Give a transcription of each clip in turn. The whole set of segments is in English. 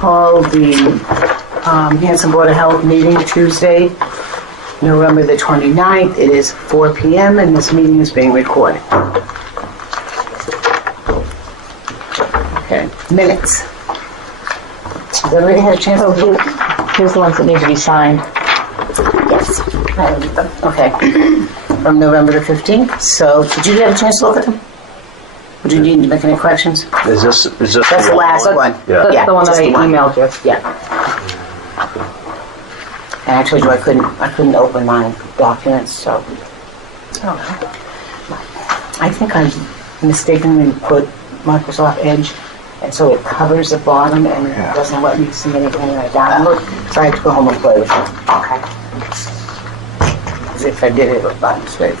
call the Hanson Board of Health meeting Tuesday, November the 29th. It is 4 p.m. and this meeting is being recorded. Okay, minutes. Has everybody had a chance to look? Here's the ones that need to be signed. Yes. Okay. From November the 15th. So, did you have a chance to look at them? Would you need to make any corrections? Is this That's the last one. Yeah. That's the one that just I the one. emailed you. Yeah. And I told you I couldn't open my documents, so. I think I mistakenly put Microsoft Edge, and so it covers the bottom and it doesn't let me see anything when I download. So I have to go home and play with it. Okay. As if I did it by mistake.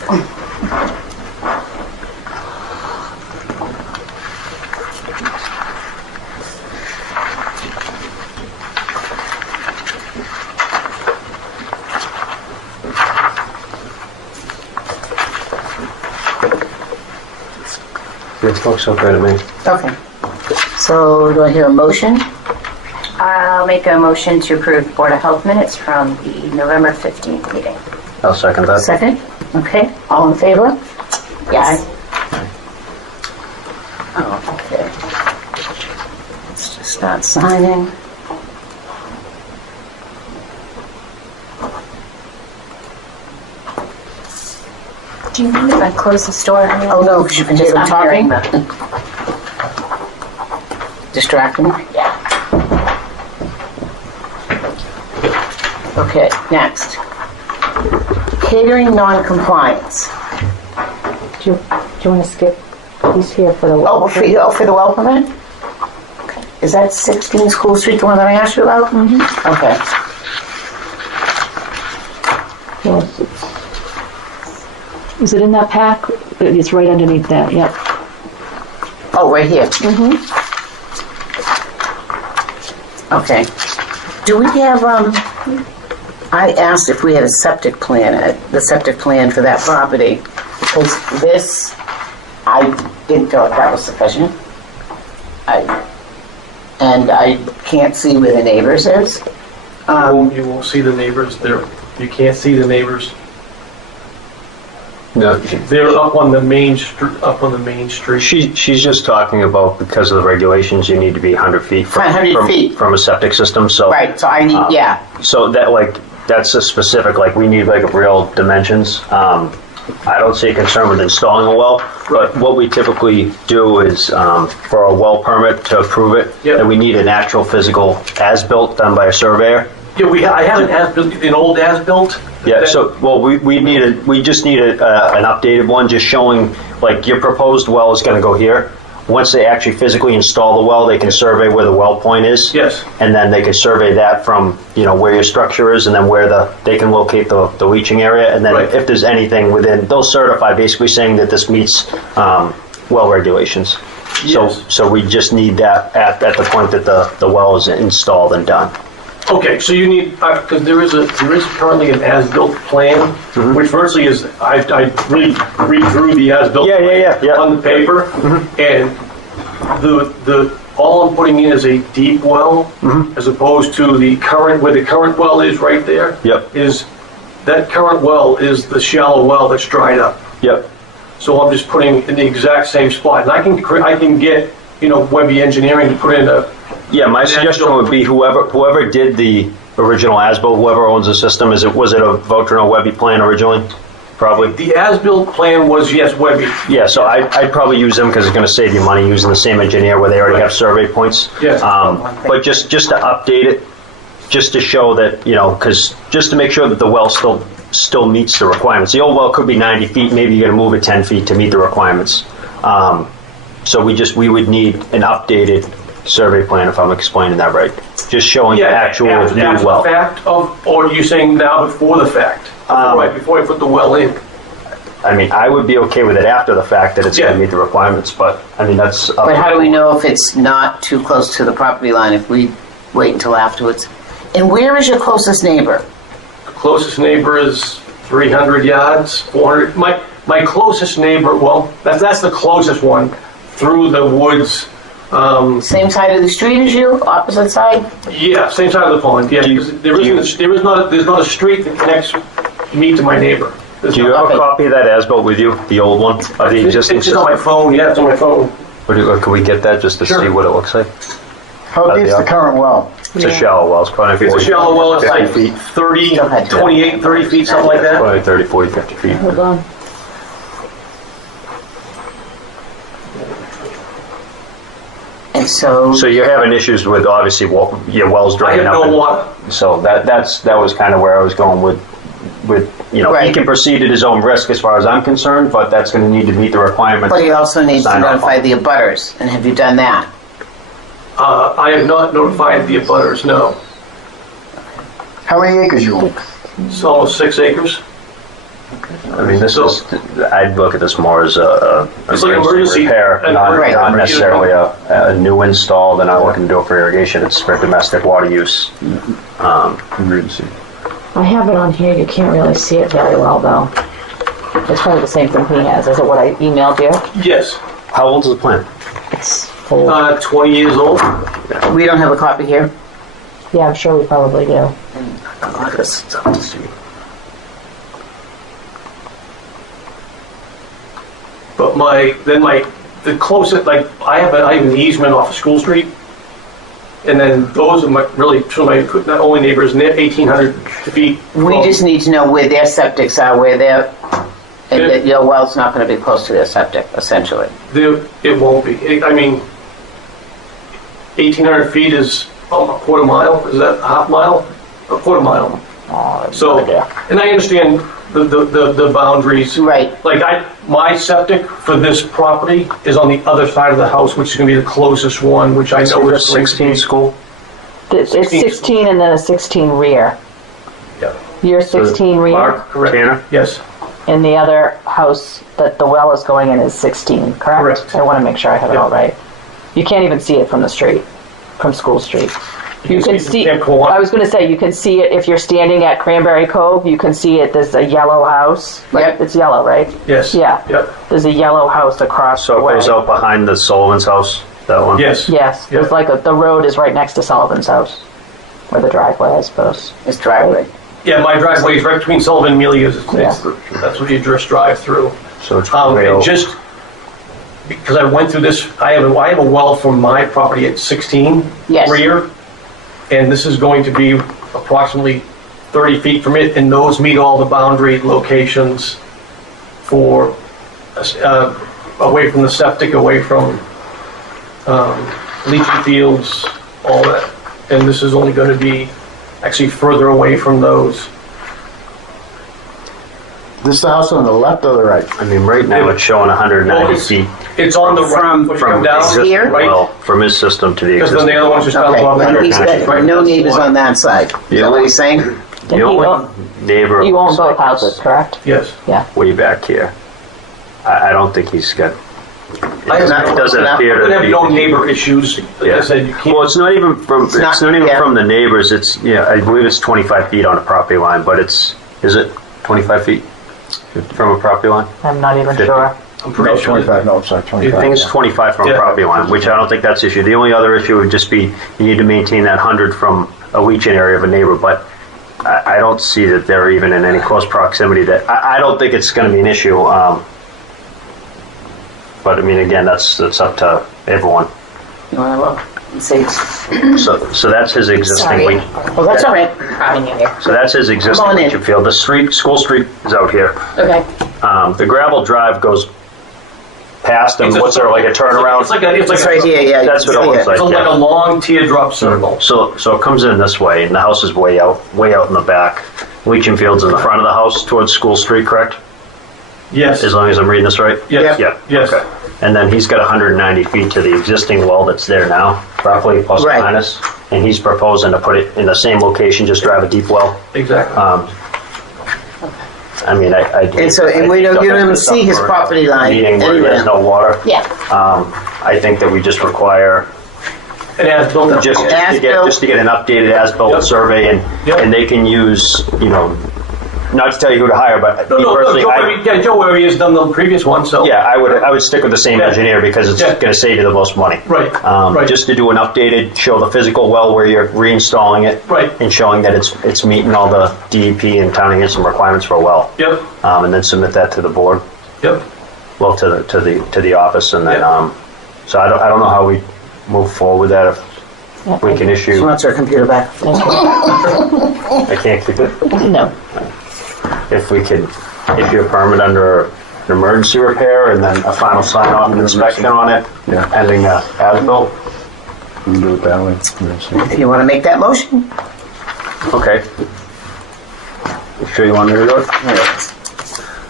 This looks okay to me. Okay. So do I hear a motion? I'll make a motion to approve Board of Health minutes from the November 15th meeting. I'll second that. Second? Okay. All in favor? Yes. Oh, okay. Let's just start signing. Do you mind if I close the store? Oh, no, because you can hear them I'm hearing talking. Distracting? Yeah. Okay, next. Catering non-compliance. Do you want to skip? He's here for the... For the well permit? Okay. Is that 16 School Street, the one that I asked you about? Mm-hmm. Okay. Yes. Is it in that pack? It's right underneath that, yep. Oh, right here. Mm-hmm. Okay. Do we have, I asked if we had a septic plan, the septic plan for that property, because this, I didn't feel like that was sufficient. And I can't see where the neighbors is. You won't see the neighbors there. You can't see the neighbors. No, They're up on the main street. she's just talking about because of the regulations, you need to be 100 feet from 100 feet. from a septic system. So Right, so I need, yeah. So that's a specific, we need real dimensions. I don't see a concern with installing a well, but what we typically do is for a well permit to approve it, that we need an actual physical as-built done by a surveyor. Yeah, I have an old as-built. Yeah, so, we just need an updated one, just showing, your proposed well is gonna go here. Once they actually physically install the well, they can survey where the well point is. Yes. And then they can survey that from, where your structure is, and then where they can locate the leaching area. And then if there's anything within, they'll certify basically saying that this meets well regulations. Yes. So we just need that at the point that the well is installed and done. Okay, so you need, because there is currently an as-built plan, which virtually is, I redrew the as-built Yeah. on the paper, and the all I'm putting in is a deep well, as opposed to the current, where the current well is right there. Yep. Is that current well is the shallow well that's dried up. Yep. So I'm just putting in the exact same spot, and I can get Webby Engineering to put in a. Yeah, my suggestion would be whoever did the original as-built, whoever owns the system, was it a Votrano Webby plan originally? Probably. The as-built plan was, yes, Webby. Yeah, so I'd probably use them because it's going to save you money using the same engineer where they already have survey points. Yes. But just to update it, just to show that, because just to make sure that the well still meets the requirements. The old well could be 90 feet, maybe you're going to move it 10 feet to meet the requirements. So we would need an updated survey plan, if I'm explaining that right. Just showing the actual new well. After the fact or are you saying now before the fact? Right, before I put the well in. I mean, I would be okay with it after the fact that it's going to meet the requirements, but I mean, that's... But how do we know if it's not too close to the property line if we wait until afterwards? And where is your closest neighbor? The closest neighbor is 300 yards, 400. My closest neighbor, well, that's the closest one through the woods Same side of the street as you, opposite side? Yeah, same side of the pond, yeah, because there's not a street that connects me to my neighbor. There's Do you not- have a copy of that as-built with you, the old one, of the existing It's just on my system? phone, yeah, it's on my phone. Can we get that just to Sure. see what it looks like? How deep's the current well? It's a shallow well, it's probably 40. It's a shallow well, it's 50 like feet. 30, Still had to- 28, 30 feet, something like that. Probably 30, 40, 50 feet. Hold on. And so, So you're having issues with, obviously, your wells I draining have up. no and- water. So that was kind of where I was going with, he Right. can proceed at his own risk as far as I'm concerned, but that's going to need to meet the requirements. but he also needs to Sign off notify on. the abutters, and have you done that? I have not notified the abutters, no. How many acres you own? It's almost 6 acres. I mean, I'd look at this more as a It's like emergency- repair, not Right. not necessarily a new install. They're not looking to do it for irrigation. It's for domestic water use. Emergency. I have it on here. You can't really see it very well, though. It's probably the same thing he has. Is it what I emailed you? Yes, How old is the plant? It's old. 20 years old. We don't have a copy here? Yeah, I'm sure we probably do. It's tough to see. But the closest, like, I have an easement off of School Street. And then those are really, two of my, not only neighbors, and they're 1,800 feet. We from- just need to know where their septics are, where their, and that your well's not gonna be close to their septic, essentially. It won't be. I mean, 1,800 feet is a quarter mile. Is that a half mile? A quarter mile. So, and I understand the boundaries. Right. Like my septic for this property is on the other side of the house, which is going to be the closest one, which I know is 16 school? It's 16 and then a 16 rear. Yeah. You're 16 rear, Mark, Correct. Tanner? Yes. and the other house that the well is going in is 16, correct? Correct. I want to make sure I have it Yeah. all right. You can't even see it from the street, from School Street. You can see, Camp Kawani. I was going to say, you can see it if you're standing at Cranberry Cove, you can see it, there's a yellow house. Yep. It's yellow, right? Yes. Yeah. Yep. There's a yellow house across the So it way. goes out behind the Sullivan's house, that one? Yes. Yes, Yeah. there's like the road is right next to Sullivan's house, or the driveway, I suppose. His driveway. Yeah, my driveway is right between Sullivan and Melia's. Yeah. That's where you just drive through. So it's And real. just because I went through this, I have a well from my property at 16 Yes. rear, and this is going to be approximately 30 feet from it, and those meet all the boundary locations for away from the septic, away from leaching fields, all that. And this is only going to be actually further away from those. This is the house on the left or the right? I mean, right now it's showing 190 Well, feet It's on the right, From- when you from come the down, existing Here? right? well, from his system to the Because then existing. the other one's just down Okay, below well, he's that. got no neighbors on that side. Is that what he's saying? And The he only own- neighbor. You own looks both like houses, correct? Yes. Yeah. Way back here. I don't think he's got. I have It doesn't appear I to have be. no neighbor issues. Like I said, you Well, can't. it's not even from. It's not- not even yeah. from the neighbors. It's I believe it's 25 feet on a property line, but is it 25 feet from a property line? I'm not even 50. sure. I'm No, pretty sure. 25, no, sorry, I 25. think it's 25 from a Yeah. property line, which I don't think that's the issue. The only other issue would just be you need to maintain that 100 from a leaching area of a neighbor, but I don't see that they're even in any close proximity. That I don't think it's going to be an issue. But I mean, again, that's up to everyone. You wanna look and see? So that's his existing Sorry. leach. Oh, that's all right. Having you here. So that's his existing Come on in. leaching field. The School Street is out here. Okay. The gravel drive goes past him. What's there, like a turnaround? It's like a, It's right here, yeah. you That's can what it see looks like. It's like a long teardrop circle. So it comes in this way, and the house is way out in the back. Leaching field's in the front of the house towards School Street, correct? Yes. As long as I'm reading this right? Yes. Yeah. Yes. Okay. And then he's got 190 feet to the existing well that's there now, roughly plus or Right. minus. And he's proposing to put it in the same location, just drive a deep well. Exactly. I mean, I. And so, and we don't, you don't even see his property line Meeting where there's anywhere. no water. Yeah. I think that we just require And as built. just to As-built. get an updated as-built Yep. survey, Yep. and they can use not to tell you who to hire, but me No, personally, Joe Wary has done the previous one, so. yeah, I would stick with the same engineer because it's Yeah. going to save you the most money. Right, right. Just to do an updated, show the physical well where you're reinstalling it. Right. And showing that it's meeting all the DEP and Town of Hanson requirements for a well. Yep, And then submit that to the board, yep. well, to the office, and then, Yeah. so I don't know how we move forward with that, if we can She issue, wants her computer back. I can't keep it. No. If we could issue a permit under an emergency repair and then a final sign off and inspection on it, Yeah. pending as-built. We can do it that way. If you want to make that motion. Okay. You sure you want me to do it?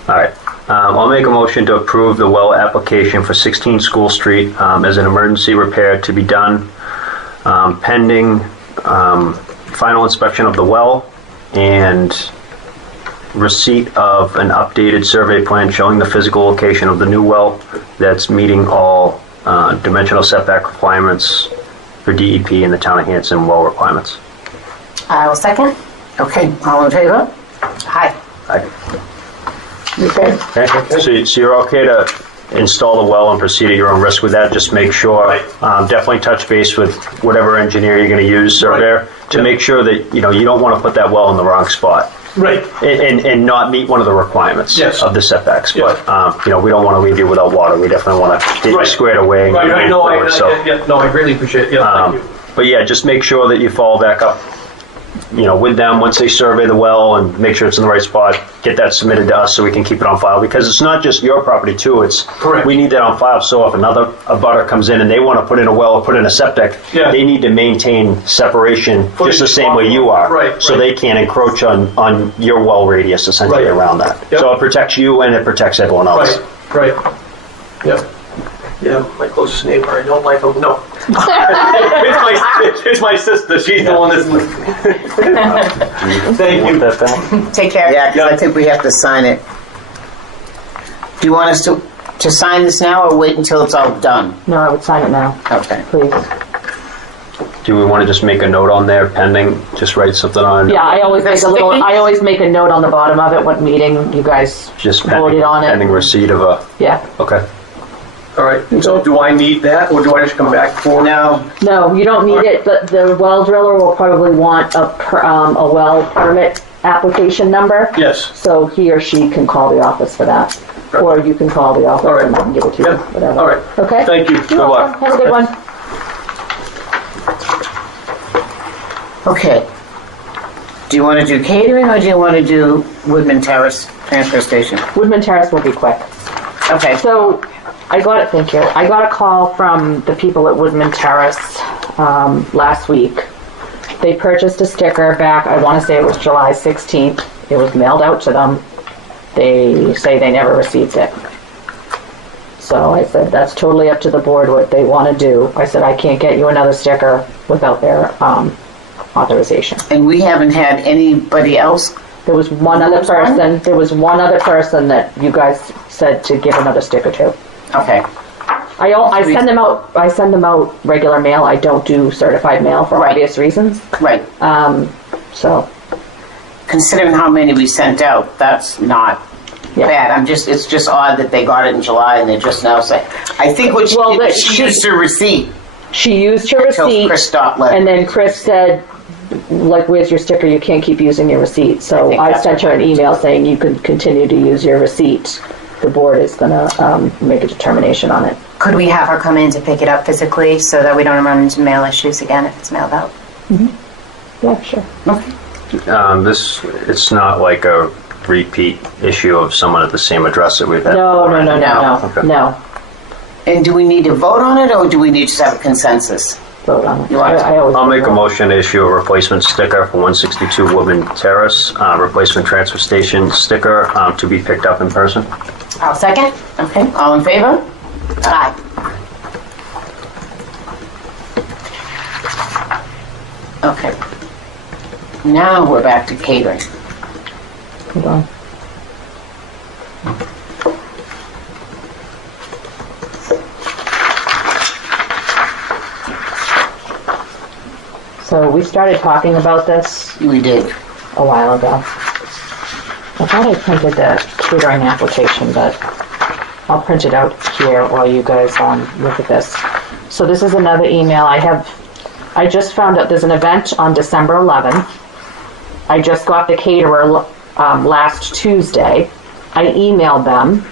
All right. I'll make a motion to approve the well application for 16 School Street as an emergency repair to be done pending final inspection of the well and receipt of an updated survey plan showing the physical location of the new well that's meeting all dimensional setback requirements for DEP and the Town of Hanson well requirements. I will second. Okay, all in favor? Hi. Okay. Okay, so you're okay to install the well and proceed at your own risk with that? Just make sure, definitely touch base with whatever engineer you're going to use, surveyor, to Yeah. make sure that, you don't want to put that well in the wrong spot Right, and not meet one of the requirements Yes. of the setbacks. Yeah. But, we don't want to leave you without water. We definitely want to get you Right. squared away. and right, get right, you no, forward. So, I really appreciate it, yeah, thank you. but yeah, just make sure that you follow back up, with them once they survey the well and make sure it's in the right spot. Get that submitted to us so we can keep it on file, because it's not just your property too. It's Correct. We need that on file. So if a butter comes in and they want to put in a well or put in a septic, Yeah. they need to maintain separation For just the each same way you are, Right, so right. they can't encroach on your well radius essentially Right. around that. Yep. So it protects you and it protects everyone else. Right, right. Yeah. Yeah, my closest neighbor, I don't like him, no. it's my sister, she's the one that's... Thank you. Want that back? Take care. Yeah, because I think we have to sign it. Do you want us to sign this now or wait until it's all done? No, I would sign it now, Okay. please. Do we want to just make a note on there pending? Just write something on. Yeah, I always make a sticky? I always make a note on the bottom of it, what meeting you guys Just voted on it. pending receipt of a. Yeah. Okay. All right, so do I need that, or do I just come back for? No, No, you don't need it, but the well driller will probably want a well permit application number. Yes, So he or she can call the office for that. Right. Or you can call the office All right. and I can give it to you, Yeah. whatever. all right. Okay? Thank you. You're Good luck. welcome. Have a good one. okay. Do you want to do catering or do you want to do Woodman Terrace Transfer Station? Woodman Terrace will be quick. Okay, So thank you. I got a call from the people at Woodman Terrace last week. They purchased a sticker back, I want to say it was July 16th. It was mailed out to them. They say they never received it. So I said, that's totally up to the board what they want to do. I said, I can't get you another sticker without their authorization. and we haven't had anybody else? There was one other person that you guys said to give another sticker to. Okay, I send them out. I send them out regular mail. I don't do certified mail for Right. obvious reasons. right. So Considering how many we sent out, that's not yeah. bad. It's just odd that they got it in July and they're just now saying, I think what she Well, did, but she she- used her receipt She used her until receipt, Chris stopped letting. and then Chris said, "Like, where's your sticker? You can't keep using your receipt." I So think I that's sent her an email saying you can continue to use your receipt. The board is gonna make a determination on it. Could we have her come in to pick it up physically so that we don't run into mail issues again if it's mailed out? Yeah, sure. It's not like a repeat issue of someone at the same address that we've had. No. Okay. No. And do we need to vote on it or do we need to have a consensus? Vote on it. You want to- I always I'll make a vote. motion to issue a replacement sticker for 162 Woodman Terrace, replacement transfer station sticker to be picked up in person. I'll second. Okay, all in favor? Aye. Okay. Now we're back to catering. Hold on. So we started talking about this We did. a while ago. I thought I printed the catering application, but I'll print it out here while you guys look at this. So this is another email. I just found out there's an event on December 11th. I just got the caterer last Tuesday. I emailed them.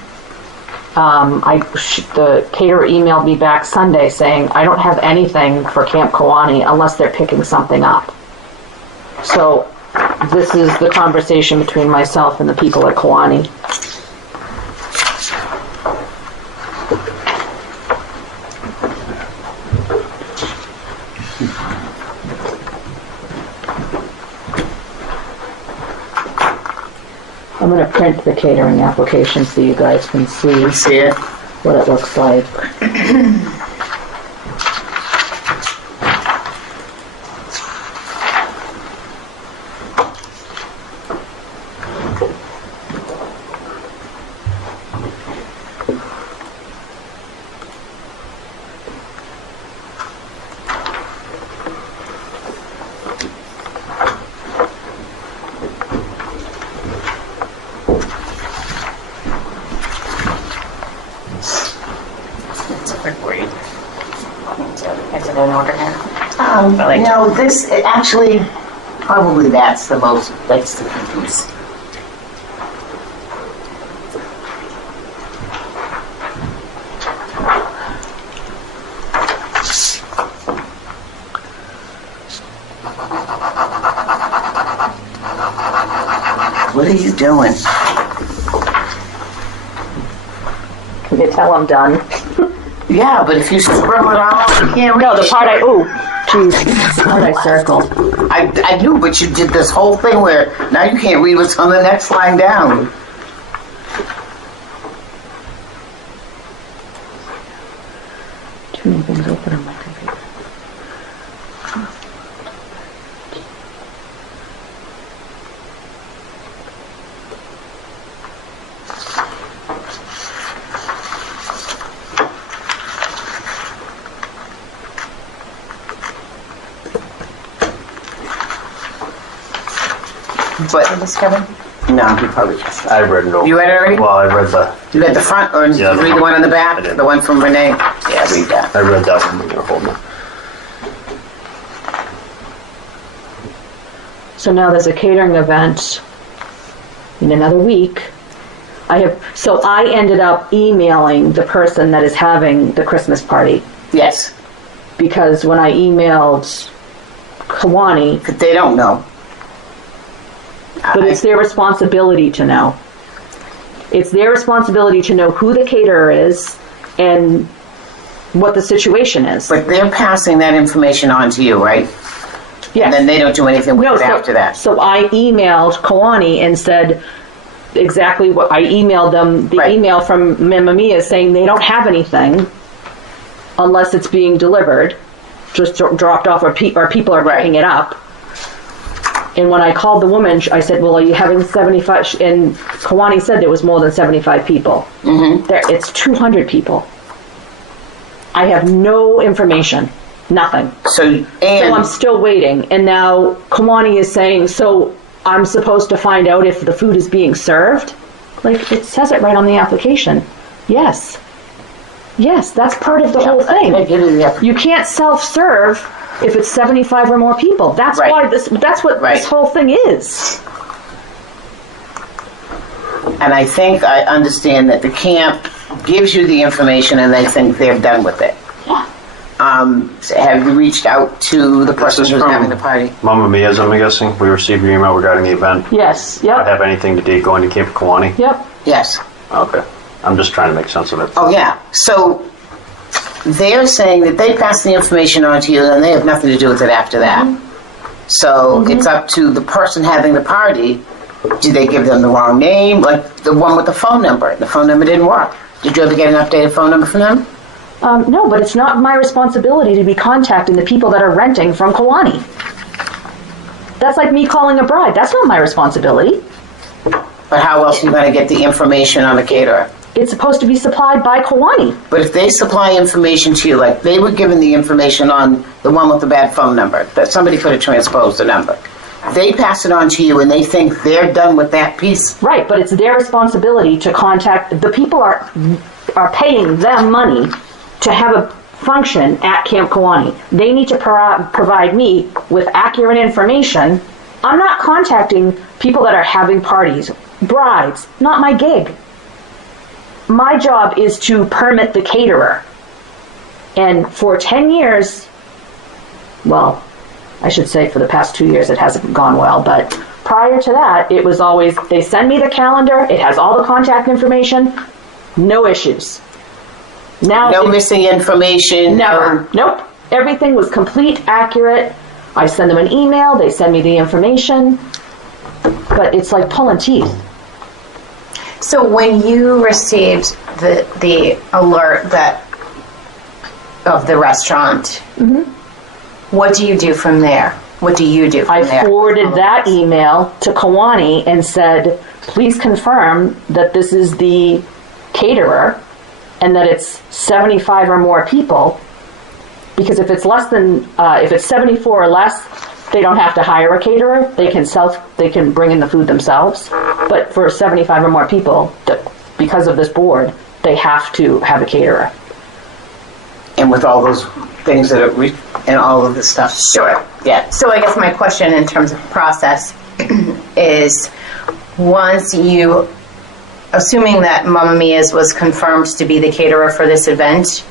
The caterer emailed me back Sunday saying, I don't have anything for Camp Kiwani unless they're picking something up. So this is the conversation between myself and the people at Kiwani. I'm going to print the catering application so you guys can see it. what it looks like. Is it in order now? No, this, actually, probably that's the piece. What are you doing? Can you tell I'm done? Yeah, but if you scribble it out, you can't read No, the it. part the part I circled. I knew, but you did this whole thing where now you can't read what's on the next line down. Too many things open on my computer. But Miss Kevin? no, you probably just. I read it over. You read it already? Well, I read the. You read the front, or Yeah, read the one on the I back? did. The one from Renee? Yeah, read that. I read that one when you were holding it. So now there's a catering event in another week. So I ended up emailing the person that is having the Christmas party, Yes, because when I emailed Kiwani, but they don't know. but it's their responsibility to know. It's their responsibility to know who the caterer is and what the situation is. But they're passing that information on to you, right? Yes. And then they don't do anything with it after that. So I emailed Kiwani and said exactly what I emailed them. The Right. email from Mamma Mia saying they don't have anything unless it's being delivered, just dropped off, or people are picking it up. And when I called the woman, I said, "Well, are you having 75?" And Kiwani said there was more than 75 people. Mm-hmm. It's 200 people. I have no information, nothing. So So I'm still waiting, and now Kiwani is saying, so I'm supposed to find out if the food is being served? Like, it says it right on the application. Yes. Yes, that's part of the whole thing. You can't self-serve if it's 75 or more people. That's Right. why that's what Right. this whole thing is. And I think I understand that the camp gives you the information and they think they're done with it. Yeah. So have you reached out to the person is who's from- having the party? Mamma Mia's, I'm guessing. We received your email regarding the event. Yes. I Yep. have anything to do going to Camp Kiwani? Yep. Yes. Okay. I'm just trying to make sense of it. Oh, yeah. So they're saying that they pass the information on to you and they have nothing to do with it after that. So it's up to the person having the party. Do they give them the wrong name? Like the one with the phone number. The phone number didn't work. Did you ever get an updated phone number from them? No, but it's not my responsibility to be contacting the people that are renting from Kiwani. That's like me calling a bride. That's not my responsibility. But how else are you going to get the information on the caterer? It's supposed to be supplied by Kiwani. But if they supply information to you, like they were given the information on the one with the bad phone number, that somebody could have transposed the number. they pass it on to you and they think they're done with that piece. Right, but it's their responsibility to contact, the people are paying them money to have a function at Camp Kawani. They need to provide me with accurate information. I'm not contacting people that are having parties, brides, not my gig. My job is to permit the caterer. And for 10 years, well, I should say for the past 2 years it hasn't gone well, but prior to that, it was always, they send me the calendar, it has all the contact information, no issues. Now, No missing information. never. Nope. Everything was complete, accurate. I send them an email, they send me the information, but it's like pulling teeth. So when you received the alert that of the restaurant, what do you do from there? What do you do from I there? forwarded that email to Kawani and said, please confirm that this is the caterer and that it's 75 or more people. Because if it's less than, if it's 74 or less, they don't have to hire a caterer. They can bring in the food themselves. But for 75 or more people, because of this board, they have to have a caterer. And with all those things that are, and all of this stuff. Sure. Yeah. So I guess my question in terms of process is, once you, assuming that Mamma Mia's was confirmed to be the caterer for this event,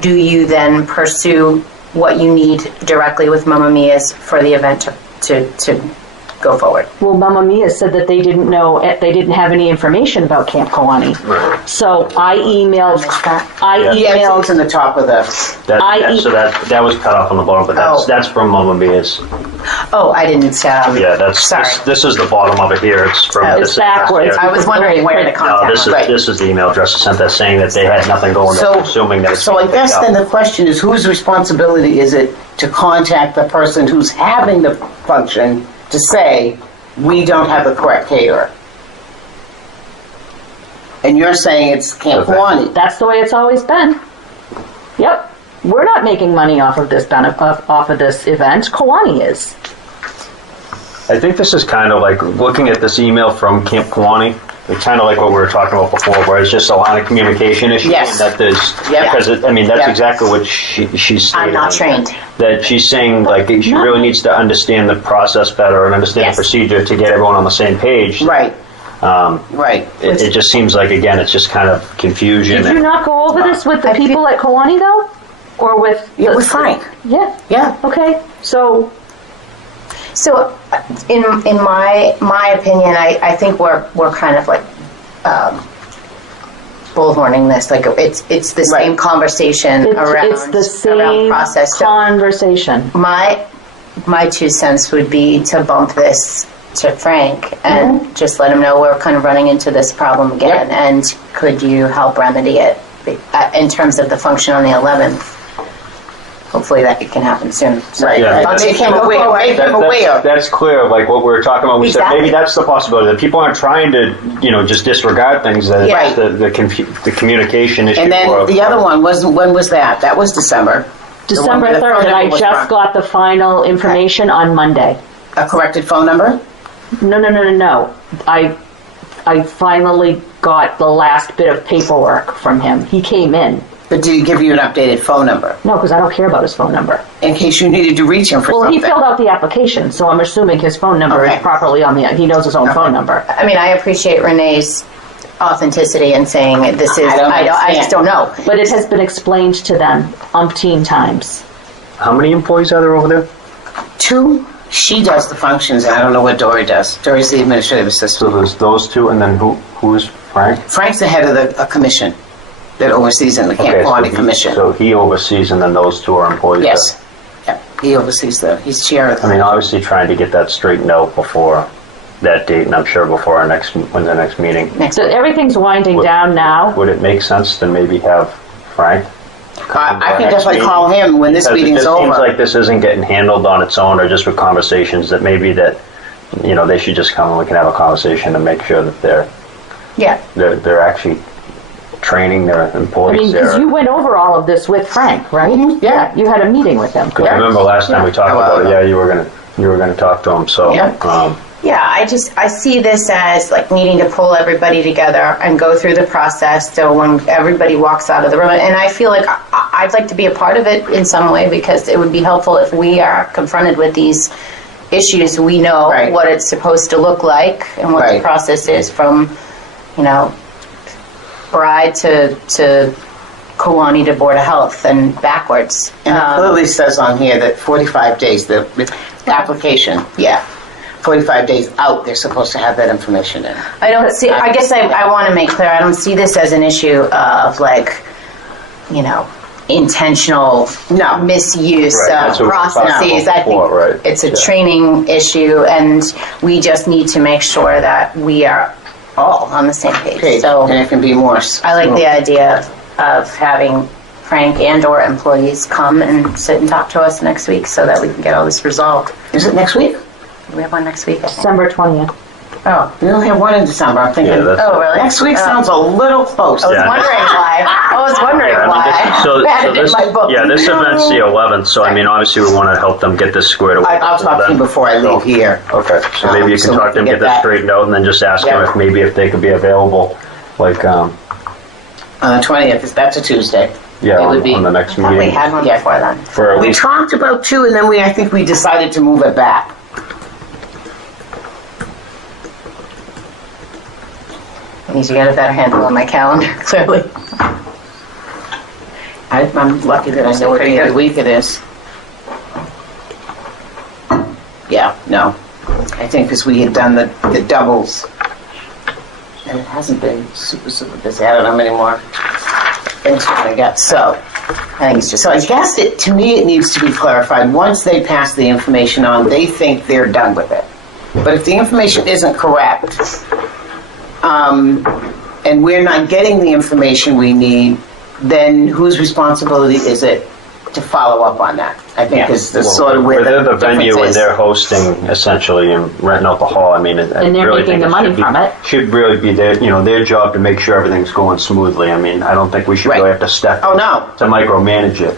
do you then pursue what you need directly with Mamma Mia's for the event to go forward? Well, Mamma Mia said that they didn't know, they didn't have any information about Camp Kawani. Right. So I emailed, Yeah, it's in the top of the. So that was cut off on the bottom, but that's from Mamma Mia's. Oh, I didn't. Yeah, that's Sorry. this is the bottom of it here. It's from Oh, this it's backwards. address here. I was wondering where to No, contact. this is the email address that sent that saying that they had nothing going there, So, assuming that it's so I being guess picked then up. the question is, whose responsibility is it to contact the person who's having the function to say, we don't have the correct caterer? And you're saying it's Camp Okay. Kawani. That's the way it's always been. Yep. We're not making money off of this off of this event. Kawani is. I think this is kind of like looking at this email from Camp Kawani. It's kind of like what we were talking about before, where it's just a line of communication issue. Yes. And that there's, Yep. because I mean that's Yep. exactly what she's saying. I'm not trained. That she's saying like she really needs to understand the process better and understand Yes. the procedure to get everyone on the same page. Right. Right. It just seems like again it's just kind of confusion. Did you not go over this with the people at Kawani though, or with? Yeah, with Frank. Yeah. Yeah. Okay. So So, in my opinion, I think we're kind of like bullhorning this. Like it's the same conversation around it's the around same process. So conversation. my 2 cents would be to bump this to Frank and just let him know we're kind of running into this problem again, and could you help remedy it in terms of the function on the 11th? Hopefully that can happen soon. So Right. Yeah. I'll make him aware. Make him aware. That's clear, like what we were talking about. We said Exactly. maybe that's the possibility, that people aren't trying to, just disregard things, that Yeah. it's the communication issue. And then the other one was, when was that? That was December. December The one- the 3rd, phone and I number was just wrong. got the final information on Monday. A corrected phone number? No. I finally got the last bit of paperwork from him. He came in. But did he give you an updated phone number No, because I don't care about his phone number. in case you needed to reach him for Well, something? he filled out the application, so I'm assuming his phone number Okay. is properly on the. He knows his own phone number. I mean, I appreciate Renee's authenticity in saying this is. I just understand. don't know. But it has been explained to them umpteen times. How many employees are there over there? 2, she does the functions, and I don't know what Dory does. Dory's the administrative So assistant. there's those two, and then who is Frank? Frank's the head of the commission that oversees in the Camp Kawani Commission. So he oversees, and then those two are employees. Yes. Yep. He oversees he's chair of I mean, obviously trying to get that straightened out before that date, and I'm sure before when the next meeting. So everything's winding down now. Would it make sense to maybe have Frank? I can definitely call him when this Because meeting's it just over. seems like this isn't getting handled on its own, or just with conversations, that maybe that, they should just come and we can have a conversation and make sure that they're actually training their I mean, employees because there. you went over all of this with Frank, right? Yeah. You had a meeting with him. I remember last time we talked Yeah. about it, you were going to you were going to talk to him, so. Yeah. Yeah, I see this as like needing to pull everybody together and go through the process so when everybody walks out of the room, and I feel like I'd like to be a part of it in some way because it would be helpful if we are confronted with these issues, we know Right. what it's supposed to look like and what the Right. process is from, bride to Kiwani to Board of Health and backwards. And it clearly says on here that 45 days, the application, Yeah. 45 days out, they're supposed to have that information in. I don't see, I guess I want to make clear, I don't see this as an issue of like, intentional No. misuse Right, that's of what we talked processes. about I before, right. think it's a Yeah. training issue and we just need to make sure that we are all on the same page. And So it can be more. I like the idea of having Frank and or employees come and sit and talk to us next week so that we can get all this resolved. Is it next week? We have one next week, I think. December 20th. Oh, We only have one in December. I'm thinking, Yeah, that's- oh, really? next week Oh. sounds a little close. I was Yeah. wondering why. I was wondering I mean, why. so I had it in this, my book. yeah, this event's the 11th, so I mean, obviously we want to help them get this squared away. I'll talk to you before I leave here. Okay, so maybe you So can we talk to them, can get get this that. straightened out, and then just ask them Yeah. if maybe if they could be available, like, On the 20th, that's a Tuesday. yeah, It would be- on the next I thought we meeting. had one Yeah. before then. For at We least, talked about two, and then I think we decided to move it back. I need to get a better handle on my calendar, clearly. I'm lucky that I know what day of the week it is. Yeah, no. I think because we had done the doubles. And it hasn't been super busy. I don't know how many more things we're going to get. So, I think it's just. I guess to me it needs to be clarified. Once they pass the information on, they think they're done with it. But if the information isn't correct, and we're not getting the information we need, then whose responsibility is it to follow up on that? I think is the sort of where they're the the venue difference and is. they're hosting essentially and renting out the hall. I mean, And they're making the money from it. Should really be their job to make sure everything's going smoothly. I mean, I don't think we should Right. really have to step Oh, no. to micromanage it,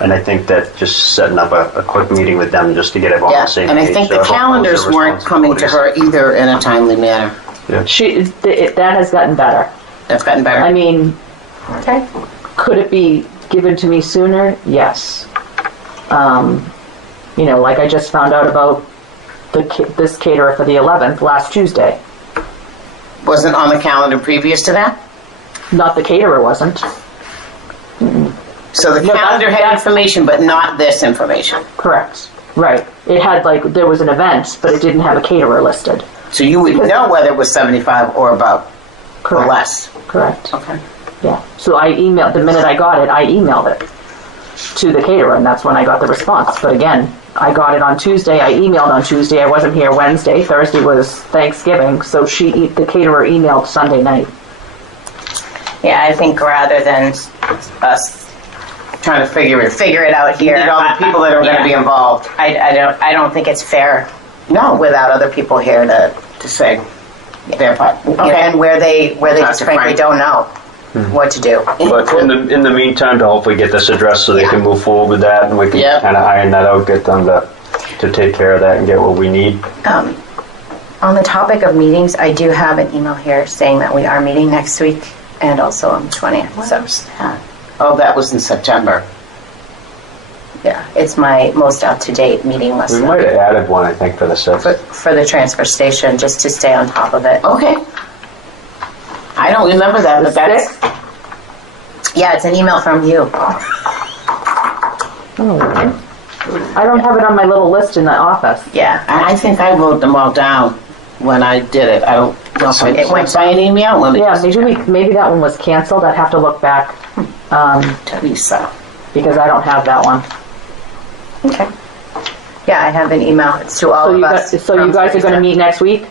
and I think that just setting up a quick meeting with them just to get everyone on Yeah, the same and I page. think so the everyone knows calendars their weren't coming to her either in a timely manner. That has gotten better. That's gotten better. I mean, Okay. could it be given to me sooner? Yes. Like I just found out about this caterer for the 11th last Tuesday. Wasn't on the calendar previous to that? Not the caterer wasn't. So the No, calendar had that's- information, but not this information. Correct. Right. It had there was an event, but it didn't have a caterer listed. So you would know whether it was 75 or above, or Correct. less. Correct. Okay. Yeah. So I emailed, the minute I got it, I emailed it to the caterer, and that's when I got the response. But again, I got it on Tuesday, I emailed on Tuesday, I wasn't here Wednesday, Thursday was Thanksgiving, so the caterer emailed Sunday night. Yeah, I think rather than us Trying to figure it. out You here. need all the people that are going to be Yeah. involved. I don't think it's fair No, without other people here to say their part. Okay. and where they Talk just to frankly Frank. don't know what to do. But in the meantime, to hopefully get this addressed so they can move forward with that, and we can Yeah. kind of iron that out, get them to take care of that and get what we need. On the topic of meetings, I do have an email here saying that we are meeting next week and also on the 20th. So, Oh, that was in September. yeah, it's my most up-to-date meeting list We might have added one, I think, for the 6th. for the transfer station, just to stay on top of it. Okay. I don't remember that, but that's... Yeah, it's an email from you. Oh, I don't have it on my little list in the office. Yeah. I think I wrote them all down when I did it. I don't know if It went by an email. Let me Yeah, just maybe that one was canceled. I'd have to look back Teresa. because I don't have that one. Okay. Yeah, I have an email. It's to all So of you us. guys, are going to meet next week?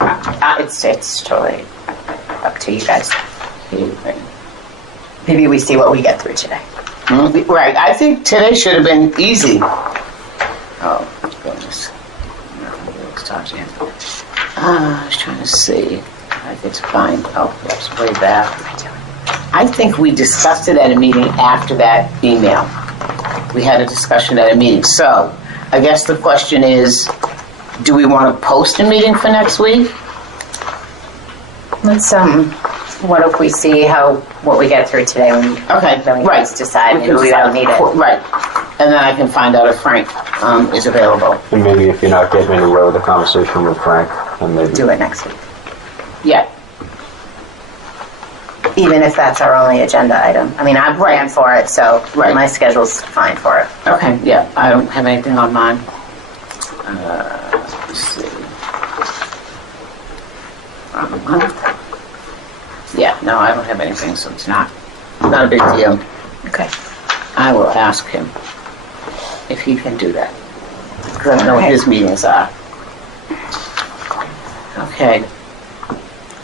It's totally up to you guys. Maybe we see what we get through today. Right. I think today should have been easy. Oh, goodness. I was trying to see if I could find. Oh, that's way back. I think we discussed it at a meeting after that email. We had a discussion at a meeting. So, I guess the question is, do we want to post a meeting for next week? Let's, what if we see what we get through today when Okay, then we right. can decide, We maybe can we don't decide. need it. Right. And then I can find out if Frank is available. And maybe if you're not getting anywhere with the conversation with Frank, then maybe. Do it next week, Yeah. even if that's our only agenda item. I mean, I planned for it, so Right. my schedule's fine for it. Okay, yeah, I don't have anything on mine. Let's see. Yeah, no, I don't have anything, so it's not a big deal. Okay. I will ask him if he can do that. Because I don't know what his meetings are. Okay.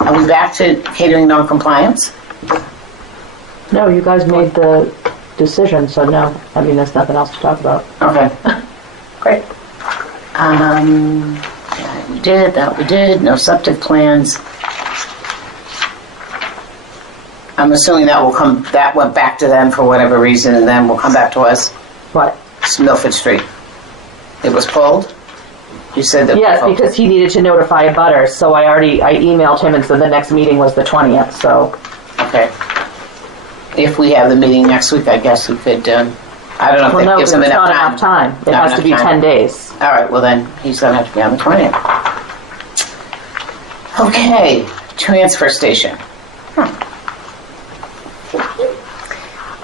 Are we back to catering non-compliance? No, you guys made the decision, so no. I mean, there's nothing else to talk about. Okay. Great. Yeah, we did, no septic plans. I'm assuming that went back to them for whatever reason, and then will come back to us. What? It's Milford Street. It was pulled? You said that. Yes, because he needed to notify a butter, so I emailed him and said the next meeting was the 20th, so. Okay. If we have the meeting next week, I guess we could, I don't know if Well, no, that because gives him it's enough not time. enough time. It Not has to be enough 10 time. days. All right, well then, he's gonna have to be on the 20th. Okay, transfer station.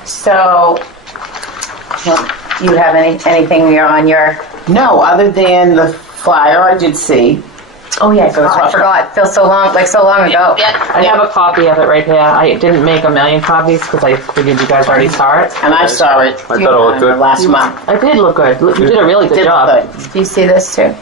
So, you have anything you're on your... No, other than the flyer I did see. Oh yeah, I forgot. Feels so long ago. I have a copy of it right here. I didn't make a million copies because I figured you guys already saw it. And I saw it. I thought it looked good. Last month. I did look good. You did a really good Did job. good. Do you see this too?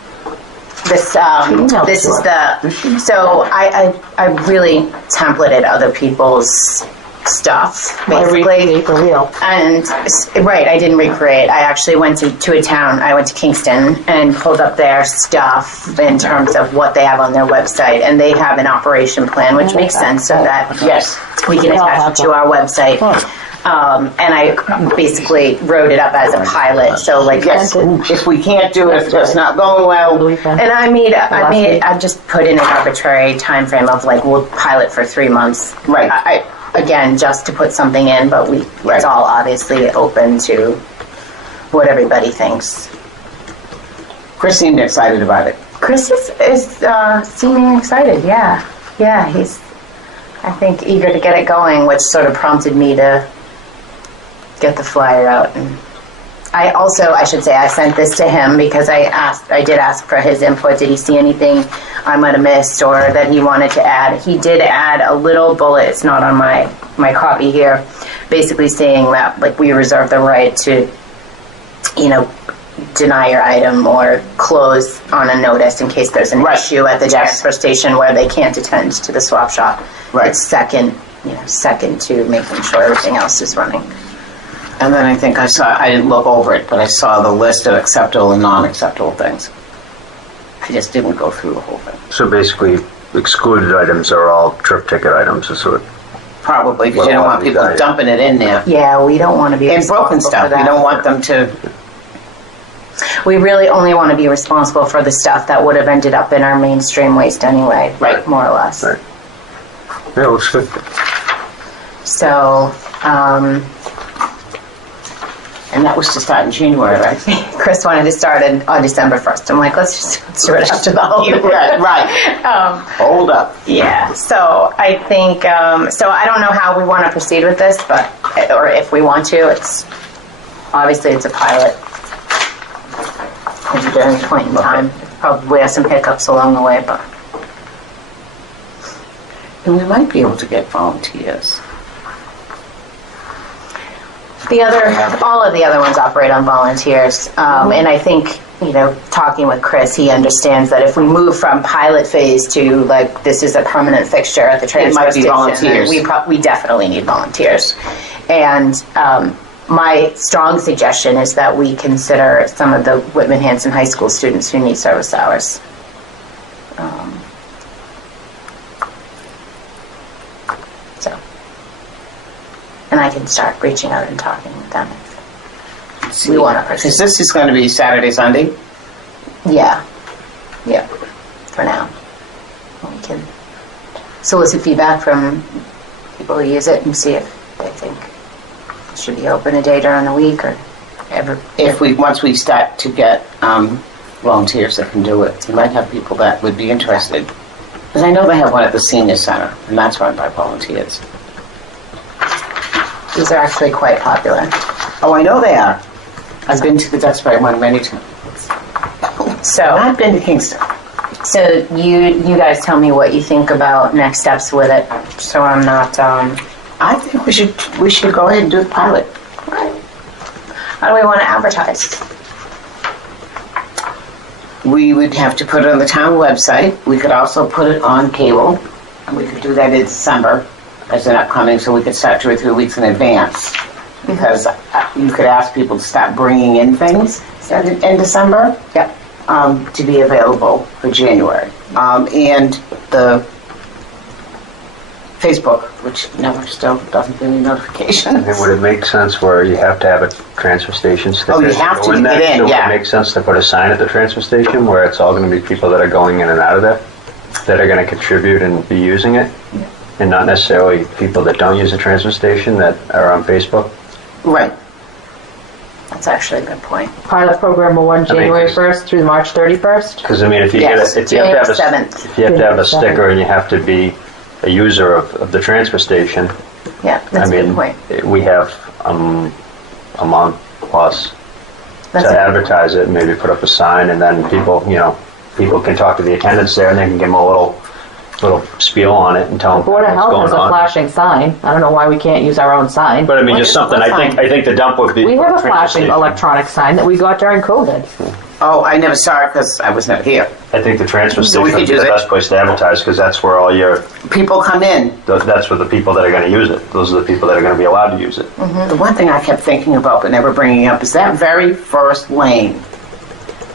This emailed this to is her. the so I really templated other people's stuff I basically. recreate the wheel. And right, I didn't recreate. I actually went to a town. I went to Kingston and pulled up their stuff in terms of what they have on their website, and they have an operation plan, which makes sense, so that Yes. we can They all attach have it to our website. And I basically wrote it up as a pilot. So like, Yes. If we can't do it, if it's not going well, Louisa. and I just put in an arbitrary time frame of like, we'll pilot for 3 months. Right. Again, just to put something in, but Right. it's all obviously open to what everybody thinks. Chris seemed excited about it. Chris is seeming excited. Yeah, he's I think eager to get it going, which sort of prompted me to get the flyer out. And I should say I sent this to him because I did ask for his input. Did he see anything I might have missed or that he wanted to add? He did add a little bullet. It's not on my copy here, basically saying that like we reserve the right to, deny your item or close on a notice in case there's an issue at the transfer station where they can't attend to the swap shop. Right. It's second to making sure everything else is running. And then I think I didn't look over it, but I saw the list of acceptable and non-acceptable things. I just didn't go through the whole thing. So basically, excluded items are all trip ticket items, is what. Probably, because you Well, don't want people right. dumping it in there. Yeah, we don't want to be And broken responsible stuff, for that. we don't want them to, We really only want to be responsible for the stuff that would have ended up in our mainstream waste anyway, Right. more or less. Right. Yeah, it looks good. So, and that was to start in January, right? Chris wanted to start on December 1st. I'm like, let's do it after the holiday. Right. Hold up. Yeah, so I think, so I don't know how we want to proceed with this, but, or if we want to, obviously it's a pilot. At any point in time. Probably have some hiccups along the way, but. And we might be able to get volunteers. All of the other ones operate on volunteers. And I think, talking with Chris, he understands that if we move from pilot phase to like, this is a permanent fixture at the transfer might be station, volunteers. we definitely need volunteers. And my strong suggestion is that we consider some of the Whitman Hanson High School students who need service hours. And I can start reaching out and talking with them. we want to pursue. Because this is going to be Saturday, Sunday. Yeah. Yeah. For now. We can solicit feedback from people who use it and see if they think it should be open a day during the week or ever. Once we start to get volunteers that can do it, we might have people that would be interested. Because I know they have one at the senior center, and that's run by volunteers. These are actually quite popular. Oh, I know they are. I've been to the Duxbury one many times. So, I've been to Kingston. so you guys tell me what you think about next steps with it, so I'm not. I think we should go ahead and do the pilot. How do we want to advertise? We would have to put it on the town website. We could also put it on cable. And we could do that in December as an upcoming, so we could start 2 or 3 weeks in advance. Because you could ask people to start bringing in things in December. Yep. To be available for January. And the Facebook, which still doesn't give me notifications. And would it make sense where you have to have a transfer station sticker? Oh, you have to go get there? in, So yeah. Would it make sense to put a sign at the transfer station where it's all going to be people that are going in and out of there, that are going to contribute and be using it? And not necessarily people that don't use the transfer station that are on Facebook? Right. That's actually a good point. Pilot program will run January 1st through March 31st. Because I mean, if you Yes, if you have to have January a 7th. if you have to have a sticker and you have to be a user of the transfer station, Yeah, that's I a good mean, point. we have a month plus That's to a good advertise it, and maybe put up a sign, and then people can talk to the attendants there, and they can give them a little spiel on it and tell them Board of what's Health going has a on. flashing sign. I don't know why we can't use our own sign. But I mean, What just is something. the I think the dump would be. We have a transfer flashing station. electronic sign that we got during COVID. Oh, I never saw it because I was never here. I think the transfer So station we could would be use the it. best place to advertise because that's where all your People come in. that's where the people that are going to use it. Those are the people that are going to be allowed to use it. The one thing I kept thinking about but never bringing up is that very first lane.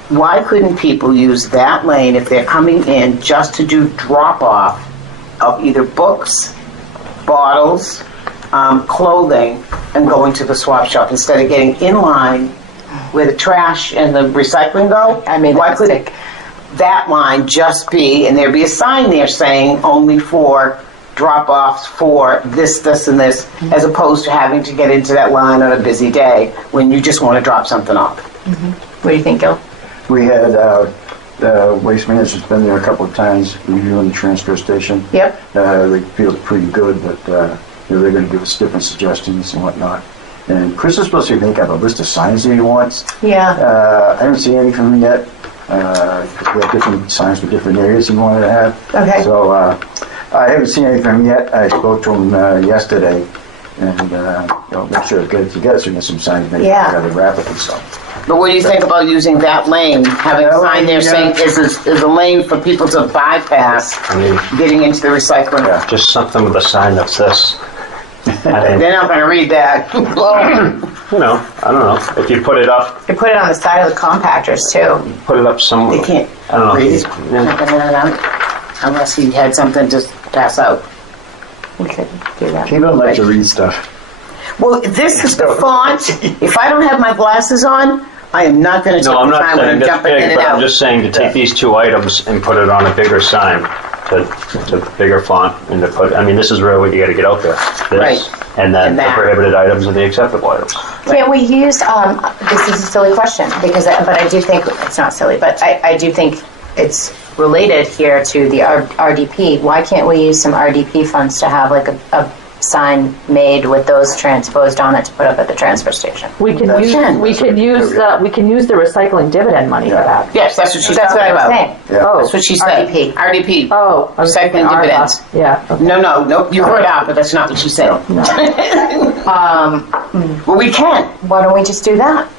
Why couldn't people use that lane if they're coming in just to do drop-off of either books, bottles, clothing, and going to the swap shop instead of getting in line where the trash and the recycling go? I made that Why couldn't mistake. that line just be, and there'd be a sign there saying only for drop-offs for this, and this, as opposed to having to get into that line on a busy day when you just want to drop something off. What do you think, Gil? We had Waste Management's been there a couple of times reviewing the transfer station. Yep. They feel pretty good, but they're going to give us different suggestions and whatnot. And Chris is supposed to make up a list of signs that he wants. Yeah. I haven't seen any from him yet. We have different signs for different areas he wanted to have. Okay. So I haven't seen anything from him yet. I spoke to him yesterday, and make sure to get us some signs made rather rapidly. So. But what do you think about using that lane, having a sign there saying is a lane for people to bypass I mean, getting into the recycling? Yeah. just something with a sign that says. I mean, They're not going to read that. I don't know. If you put it up, You put it on the side of the compactors too. put it up somewhere. They can't I don't know. read it Yeah. unless he had something to pass out. We could do that. He doesn't like to read stuff. Well, this is the font. If I don't have my glasses on, I am not going to take No, I'm the not time when saying I'm that's jumping in big, and but I'm out. just saying to take these two items and put it on a bigger sign, to bigger font, and to put. I mean, this is really what you got to get out there. This, Right. and then And the that. prohibited items and the acceptable items. Can't we use, this is a silly question, but I do think, it's not silly, but I do think it's related here to the RDP. Why can't we use some RDP funds to have like a sign made with those transposed on it to put up at the transfer station? We can use the recycling dividend money for that. Yes, that's what she's That's what talking I was about. saying. Yeah. Oh, That's what she said. RDP. RDP. oh, I was Recycling thinking ARPA. dividends. Yeah. Okay. No, you heard out, but that's not what she said. Well, we can. Why don't we just do that?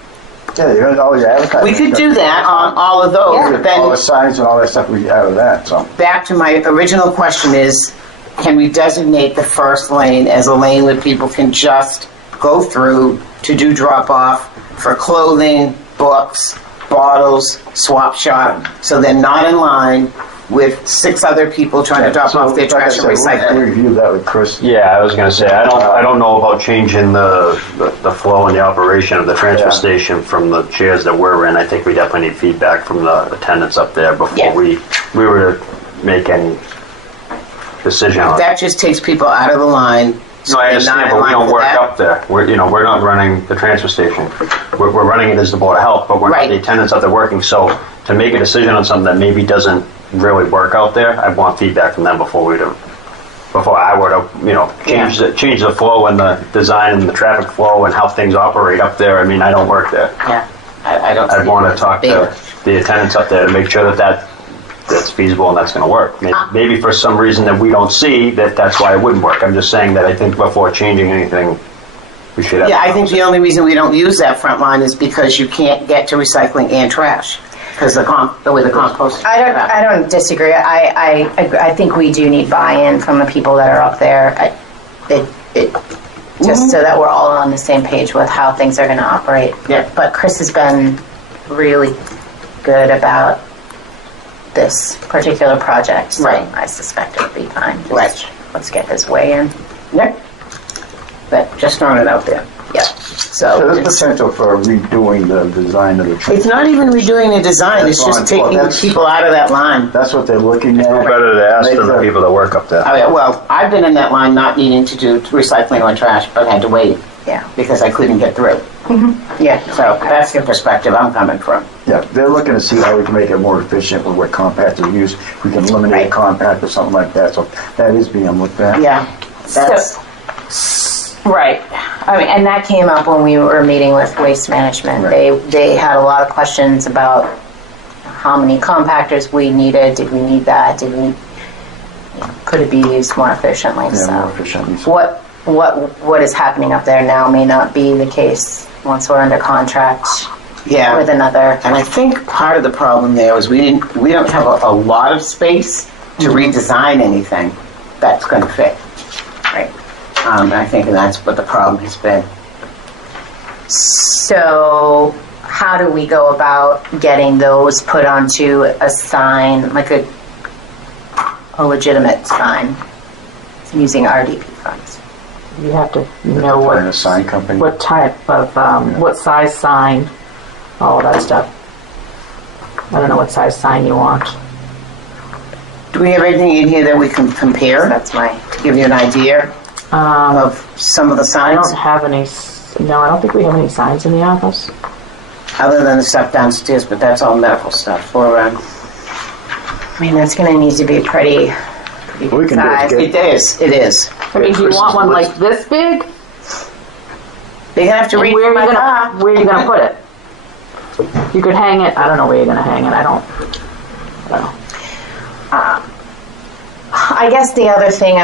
Yeah, you got all your advertising. We could do that on all of those, Yeah. but All the then signs and all that stuff we out of that. So back to my original question is, can we designate the first lane as a lane that people can just go through to do drop-off for clothing, books, bottles, swap shop, so they're not in line with 6 other people trying to drop off their So, like I trash and said, recycle. we'll review that with Chris. Yeah, I was gonna say, I don't know about changing the flow and the operation of the transfer Yeah. station from the chairs that we're in. I think we definitely need feedback from the attendants up there before Yeah. we were to make any decision on it. That just takes people out of the line. No, I and not understand, in but we line don't with work that. up there. We're not running the transfer station. We're running it as the Board of Health, but we're not Right. the attendants out there working. So to make a decision on something that maybe doesn't really work out there, I want feedback from them before I were to, change the flow and the design and the traffic flow and how things operate up there. I mean, I don't work there. Yeah, I don't. I'd see want it to as talk big. to the attendants up there to make sure that's feasible and that's going to work. Maybe for some reason that we don't see, that's why it wouldn't work. I'm just saying that I think before changing anything, we should have. Yeah, I think the only reason we don't use that front line is because you can't get to recycling and trash. Because the way the compost. I don't disagree. I think we do need buy-in from the people that are up there. Just so that we're all on the same page with how things are going to operate. Yeah. But Chris has been really good about this particular project, so Right. I suspect it'll be fine. Just Right. Let's get his way in. Yep. But just throwing it out there. Yeah. So So there's potential for redoing the design of the train. it's not even redoing the design, it's That's just fine. taking Well, that's- people out of that line. That's what they're looking at. Better to ask Make than the people that work up there. Oh, yeah, well, I've been in that line not needing to do recycling or trash, but had to wait Yeah. because I couldn't get through. Yeah, so that's the perspective I'm coming from. Yeah, they're looking to see how we can make it more efficient with what compactors use. We can eliminate Right. a compact or something like that, so that is being looked at. Yeah, that's, Right. I mean, and that came up when we were meeting with Waste Management. Right. They had a lot of questions about how many compactors we needed. Did we need that? Could it be used more efficiently? Yeah, So more efficiently. what is happening up there now may not be the case once we're under contract yeah. with another. And I think part of the problem there is we don't have a lot of space to redesign anything that's going to fit. Right. I think that's what the problem has been. So how do we go about getting those put onto a sign, like a legitimate sign, using RDP funds? You have to know Find a what sign company. type of, what size sign, all of that stuff. I don't know what size sign you want. Do we have anything in here that we can compare That's my, to give you an idea of some of the I signs, don't have any, no, I don't think we have any signs in the office. other than the stuff downstairs, but that's all medical stuff. Or I mean, that's gonna need to be pretty We can do is size. get- it is. It is. I mean, do you want one like this big? They're gonna have to And read where are my you car. gonna, where are you gonna put it? You could hang it, I don't know where you're gonna hang it, I don't know. I guess the other thing,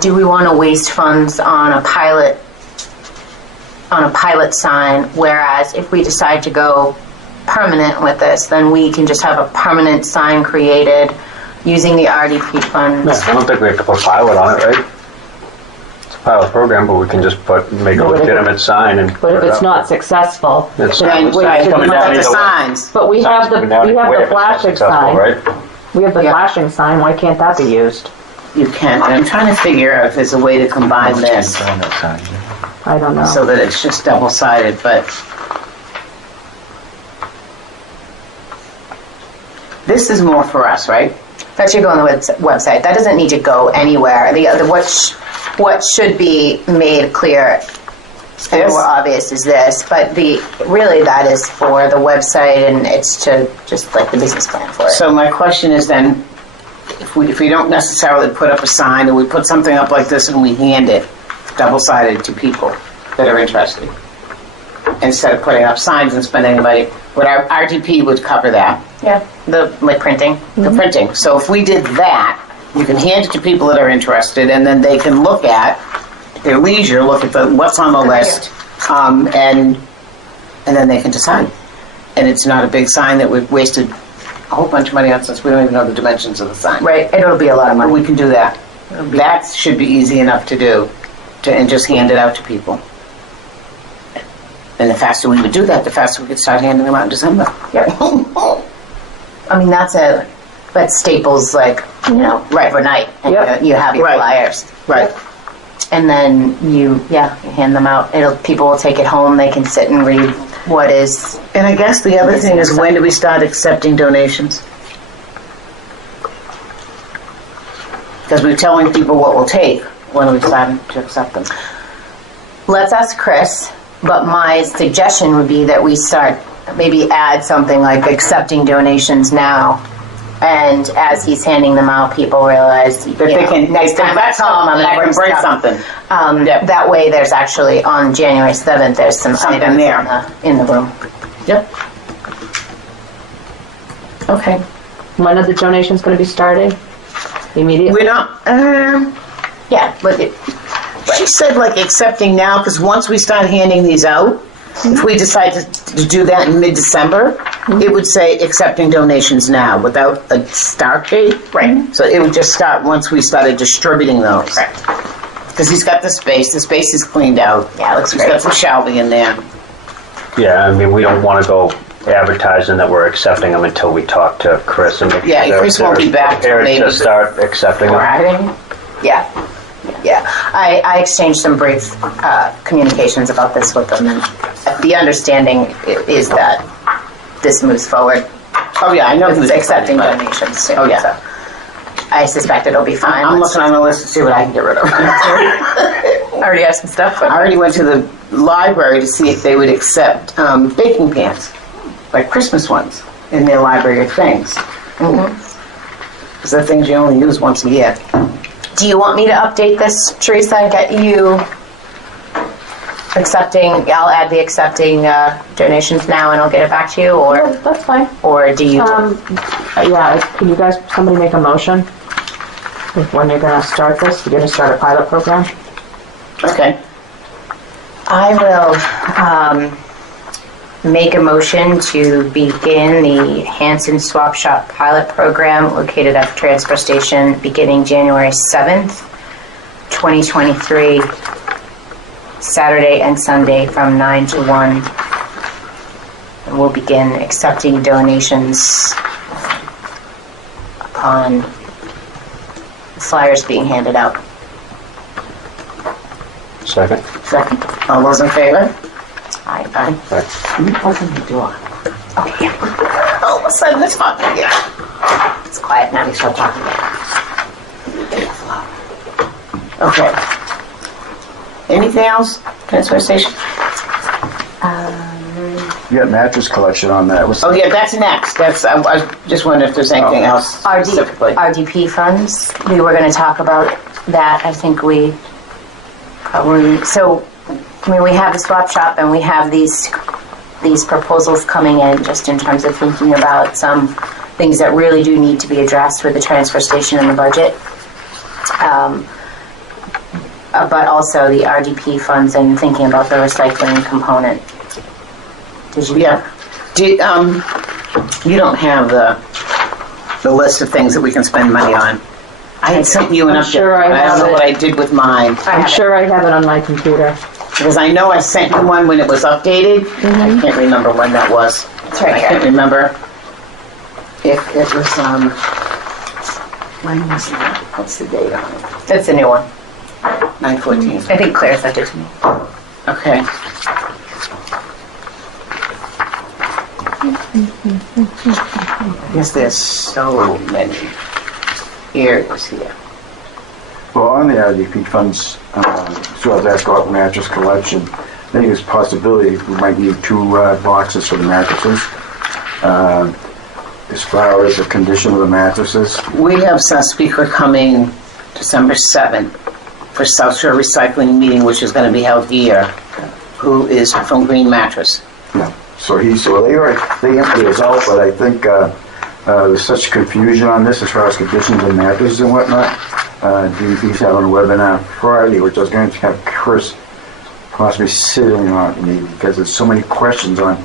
do we want to waste funds on a pilot sign? Whereas if we decide to go permanent with this, then we can just have a permanent sign created using the RDP funds. I don't think we have to put pilot on it, right? It's a pilot program, but we can just make a No, but if it- legitimate sign and. But put if it it's up. not successful, It's Then signs signs coming put down up the either way. signs. but we have Signs the, coming down we either have way the if it's not flashing successful, sign. right? We have the Yeah. flashing sign, why can't that be used? You can. And I'm trying to figure out if there's a way to combine this I don't know. so that it's just double-sided, but this is more for us, right? That should go on the website. That doesn't need to go anywhere. What should be made clear and This? more obvious is this, but really that is for the website, and it's to just like the business plan for it. So my question is then, if we don't necessarily put up a sign, and we put something up like this and we hand it double-sided to people that are interested, instead of putting up signs and spending money, would our RDP would cover that, Yeah, the like printing. the printing. So if we did that, you can hand it to people that are interested, and then they can look at their leisure, look at what's on the list, and then they can decide. And it's not a big sign that we've wasted a whole bunch of money on since we don't even know the dimensions of the sign. Right, it'll be a lot of But money. we can do that. That should be easy enough to do, and just hand it out to people. And the faster we would do that, the faster we could start handing them out in December. Yep. I mean, that's a But Staples, like, Right. overnight, and Yep. you have your Right. flyers. Right. And then you hand them out. People will take it home. They can sit and read what is. And I guess the other thing is, when do we start accepting donations? Because we're telling people what we'll take when we start to accept them. Let's ask Chris, but my suggestion would be that we start, maybe add something like accepting donations now. And as he's handing them out, people realize That they can, next time I come, I'm I going can to bring bring something. something. That way, there's actually on January 7th. There's something Something there. in the room. Yep. Okay. When are the donations going to be starting? Immediately? We're not, Yeah, but she said like accepting now, because once we start handing these out, if we decide to do that in mid-December, it would say accepting donations now without a start date. Right. So it would just start once we started distributing those. Correct. Because he's got the space is cleaned out. Yeah, it looks He's great. got some shelving in there. Yeah, I mean, we don't want to go advertising that we're accepting them until we talk to Chris and make sure Yeah, that Chris won't be back till prepared maybe to start accepting them. Friday. Yeah. I exchanged some brief communications about this with them, and the understanding is that this moves forward. Oh yeah, I know It's who's accepting but- donations soon. Oh, yeah. So I suspect it'll be fine. I'm looking on the list to see what I can get rid of. Already have some stuff. I already went to the library to see if they would accept baking pans, like Christmas ones, in their library of things. Because they're things you only use once a year. Do you want me to update this, Teresa, and get you accepting? I'll add the accepting donations now, and I'll get it back to you, Yeah, that's fine. or do you? Yeah, can you guys, somebody make a motion? When you're going to start this? You're going to start a pilot program? Okay. I will make a motion to begin the Hanson Swap Shop pilot program located at the transfer station beginning January 7th, 2023, Saturday and Sunday from 9 to 1. And we'll begin accepting donations upon flyers being handed out. Second. Second. All those in favor? Aye. Open the door. Okay, All of a sudden it's hot in here. it's quiet now. Start talking. Okay. Anything else? Transfer station? You got mattress collection on that. Oh yeah, that's next. I just wondering if there's anything else specifically. RDP funds, we were going to talk about that. I think we probably, we have the swap shop and we have these proposals coming in just in terms of thinking about some things that really do need to be addressed with the transfer station and the budget. But also the RDP funds and thinking about the recycling component. Did you? Yeah. You don't have the list of things that we can spend money on. I had sent you an I'm update. sure I don't have know it. what I did with mine. I'm sure I have it on my computer. Because I know I sent you one when it was updated. I can't remember when that was. It's right I here. can't remember if it was, when was that? What's the date on it? That's the new one. 9/14. I think Claire sent it to me. Okay. I guess there's so many areas here. Well, on the RDP funds, so I was asking about mattress collection. I think there's a possibility we might need 2 boxes for the mattresses. As far as the condition of the mattresses, We have some speaker coming December 7th for South Shore Recycling meeting, which is going to be held here, who is from Green Mattress. so they empty us out, but I think there's such confusion on this as far as conditions of mattresses and whatnot. DEP's having a webinar Friday, which I was going to have Chris possibly sitting on me because there's so many questions on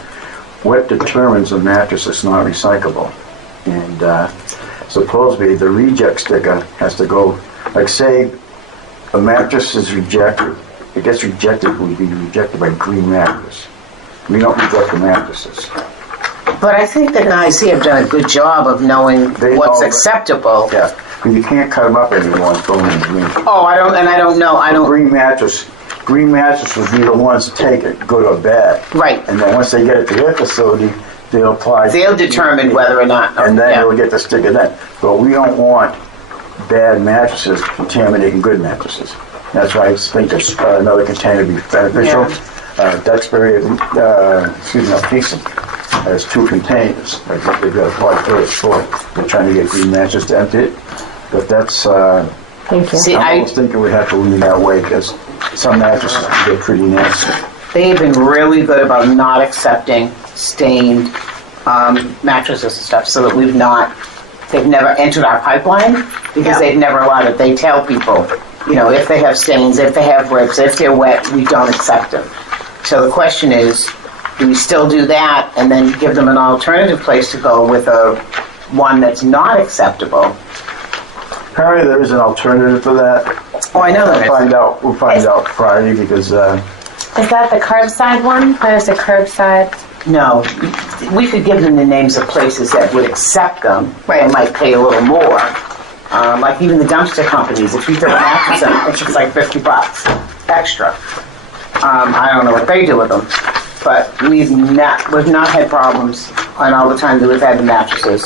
what determines a mattress that's not recyclable. And supposedly the reject sticker has to go, like say a mattress is rejected, it gets rejected, would be rejected by Green Mattress. We don't reject the mattresses. But I think the guys here have done a good job of knowing They what's know- acceptable. Yeah, but you can't cut them up anymore and throw them in green. Oh, I don't know. Green mattress would be the ones to take it, good or bad. Right. And then once they get it to their facility, they'll apply. They'll determine whether or not. And then yeah. they'll get the sticker then. But we don't want bad mattresses contaminating good mattresses. That's why I think there's another container would be beneficial. Duxbury, Hanson has 2 containers. I think they've got a part first floor. They're trying to get green mattresses to empty it. But that's, Thank you. See, I'm almost thinking we have to lean that way because some mattresses can get pretty nasty. they've been really good about not accepting stained mattresses and stuff, so that they've never entered our pipeline because they've never allowed it. They tell people, if they have stains, if they have rips, if they're wet, we don't accept them. So the question is, do we still do that and then give them an alternative place to go with one that's not acceptable? Apparently there is an alternative for that. Oh, I know there is. We'll find out Friday because Is that the curbside one? There's a curbside. No, we could give them the names of places that would accept them. Right. And might pay a little more. Like even the dumpster companies, if you throw a mattress in, it's like $50 extra. I don't know what they do with them, but we've not had problems on all the time that we've had the mattresses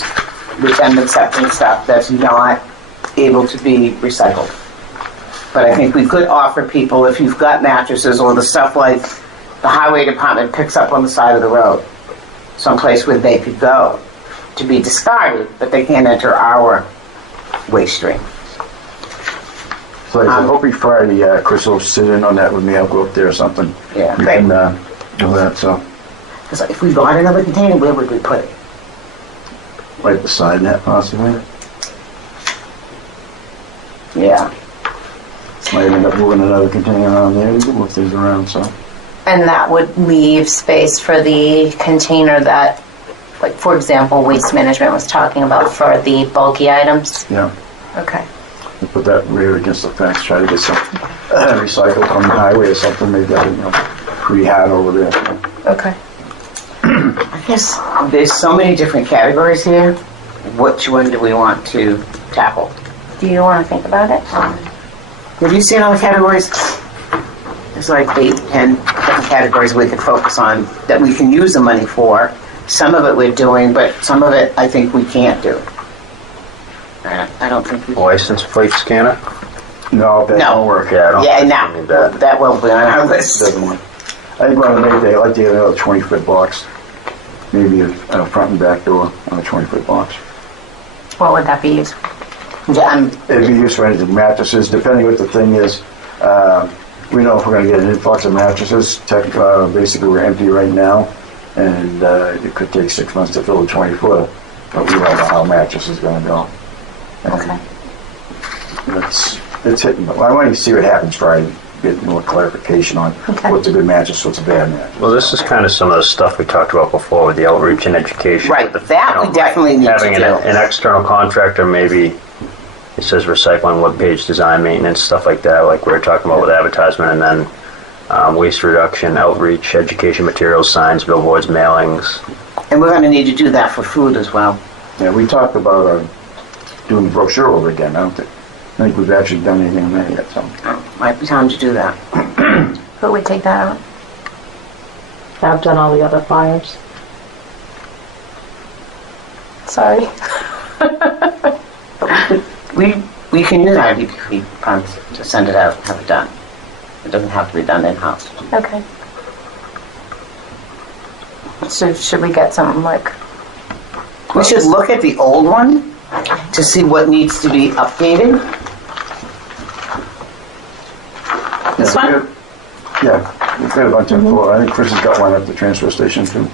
with them accepting stuff that's not able to be recycled. But I think we could offer people, if you've got mattresses or the stuff like the highway department picks up on the side of the road, someplace where they could go to be discarded, but they can't enter our waste stream. So I'm hoping Friday, Chris will sit in on that with me. I'll go up there or something. Yeah, We great. can do that, so Because if we bought another container, where would we put it? right beside that possibly. Yeah. Might end up moving another container around there. We can move things around, so. And that would leave space for the container that, like, for example, Waste Management was talking about for the bulky items. Yeah, Okay. we'll put that rear against the fence, try to get some recycled on the highway or something. Maybe that, pretty hot over there. Okay. I guess there's so many different categories here. Which one do we want to tackle? Do you want to think about it? Have you seen all the categories? There's like 8, 10 different categories we could focus on that we can use the money for. Some of it we're doing, but some of it I think we can't do. I don't think we can. License plate scanner? No, that No. won't work. Yeah, I don't Yeah, think now, we need that. that will be on our list. Doesn't work. I think one of the they like to have another 20-foot box. Maybe a front and back door on a 20-foot box. What would that be used for? Yeah, It'd be used for anything, mattresses, depending what the thing is. We know if we're gonna get an influx of mattresses, basically we're empty right now, and it could take 6 months to fill a 20-footer, but we don't know how mattress is gonna go. And Okay. It's hitting, but I want to see what happens Friday, get more clarification on Okay. what's a good mattress, what's a bad mattress. Well, this is kind of some of the stuff we talked about before with the outreach and education. Right, with the, that we definitely need to having do. an external contractor, maybe it says recycling, webpage design, maintenance, stuff like that, like we were talking about with advertisement, and then waste reduction, outreach, education materials, signs, billboards, mailings. And we're gonna need to do that for food as well. Yeah, we talked about doing the brochure over again. I think we've actually done anything there yet, so. Might be time to do that. Who would take that out? I've done all the other flyers. Sorry. We can use our DPP funds to send it out, have it done. It doesn't have to be done in-house. Okay. So should we get something like, We should look at the old one to see what needs to be updated. This one? Yeah, we've got a bunch of them. I think Chris has got one at the transfer station too.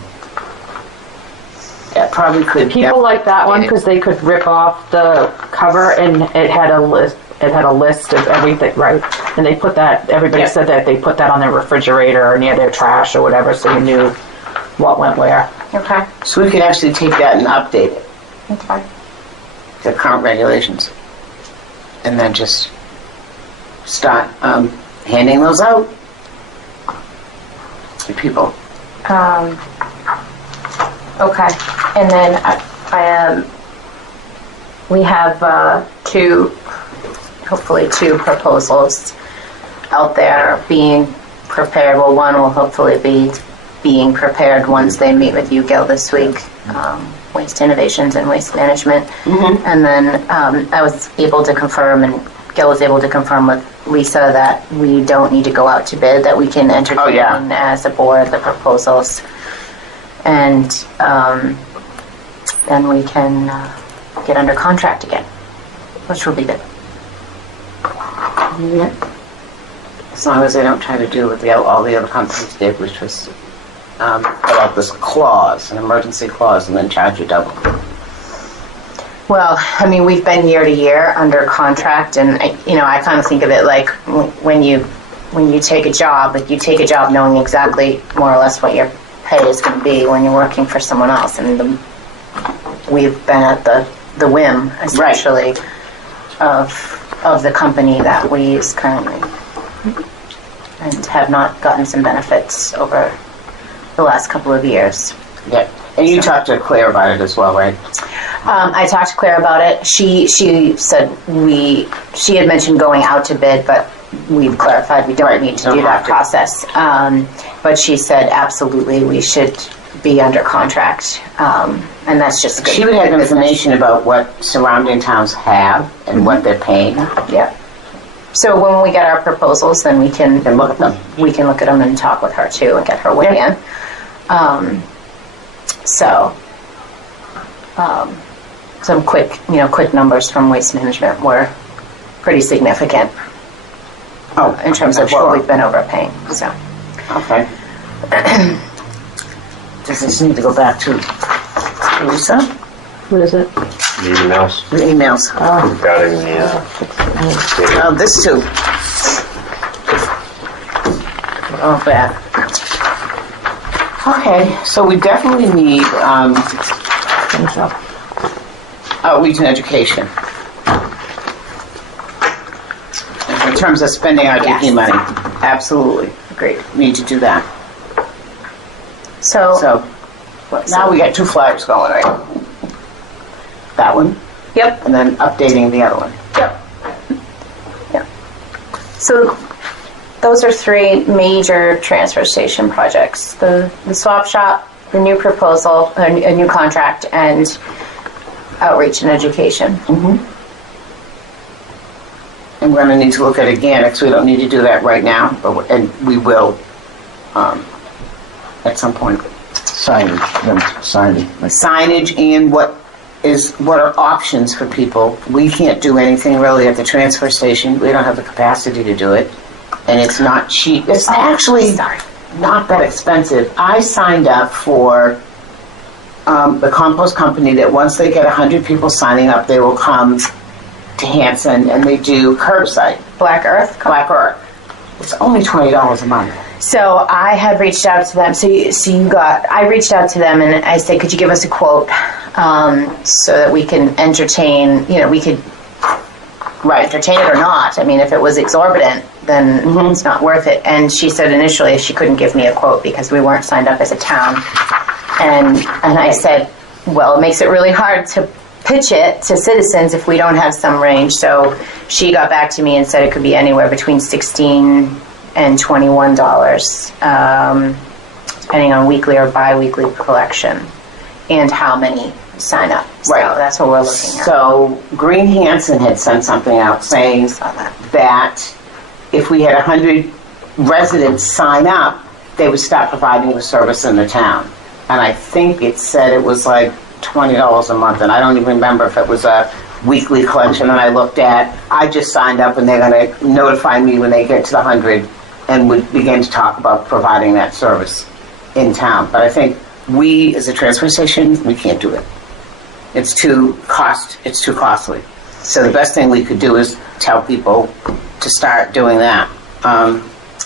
That probably could. People like that one because they could rip off the cover and it had a list. It had a list of everything, right? And they put that. Everybody Yeah. said that they put that on their refrigerator or near their trash or whatever, so you knew what went where. okay, So we could actually take that and update it, that's fine. the current regulations. And then just start handing those out to people. Okay, and then we have hopefully two proposals out there being prepared. Well, one will hopefully be being prepared once they meet with you, Gil, this week. Waste Innovations and Waste Management. And then I was able to confirm, and Gil was able to confirm with Lisa, that we don't need to go out to bid, that we can entertain as a board the proposals. And then we can get under contract again, which will be good. Yeah. As long as they don't try to do what all the other companies did, which was fill out this clause, an emergency clause, and then charge you double. Well, I mean, we've been year to year under contract, and I kind of think of it like when you take a job, like you take a job knowing exactly more or less what your pay is going to be when you're working for someone else, and we've been at the whim, essentially, of the company that we use currently, and have not gotten some benefits over the last couple of years. Yeah. And you talked to Claire about it as well, right? I talked to Claire about it. She said she had mentioned going out to bid, but we've clarified we don't need to do that process. But she said absolutely we should be under contract, and that's just good. She would have information about what surrounding towns have and what they're paying. Yeah. So when we get our proposals, then we can look at them. We can look at them and talk with her too and get her weigh in. Some quick numbers from Waste Management were pretty significant. In terms of what we've been overpaying. So. Okay. Does this need to go back to Lisa? What is it? The emails The emails. regarding the, Oh, this too. Oh, bad. Okay, so we definitely need outreach and education. In terms of spending our DP money. Absolutely. Great. Need to do that. So Now we got 2 flyers going, right? That one, yep. and then updating the other one. Yep. So those are 3 major transfer station projects: the swap shop, the new proposal, a new contract, and outreach and education. And we're going to need to look at organics. We don't need to do that right now, and we will at some point. Signage. Signage and what are options for people. We can't do anything really at the transfer station. We don't have the capacity to do it, and it's not cheap. It's actually not that expensive. I signed up for the compost company that once they get 100 people signing up, they will come to Hanson and they do curbside. Black Earth. It's only $20 a month. So I had reached out to them. I reached out to them and I said, could you give us a quote so that we can entertain, we could entertain it or not. I mean, if it was exorbitant, then it's not worth it. And she said initially she couldn't give me a quote because we weren't signed up as a town. And I said, well, it makes it really hard to pitch it to citizens if we don't have some range. So she got back to me and said it could be anywhere between $16 and $21, depending on weekly or bi-weekly collection and how many sign up. So that's what we're looking at. So Green Hanson had sent something out saying that if we had 100 residents sign up, they would stop providing the service in the town. And I think it said it was like $20 a month, and I don't even remember if it was a weekly collection. And I just signed up, and they're going to notify me when they get to the 100, and would begin to talk about providing that service in town. But I think we, as a transfer station, we can't do it. It's too costly. So the best thing we could do is tell people to start doing that.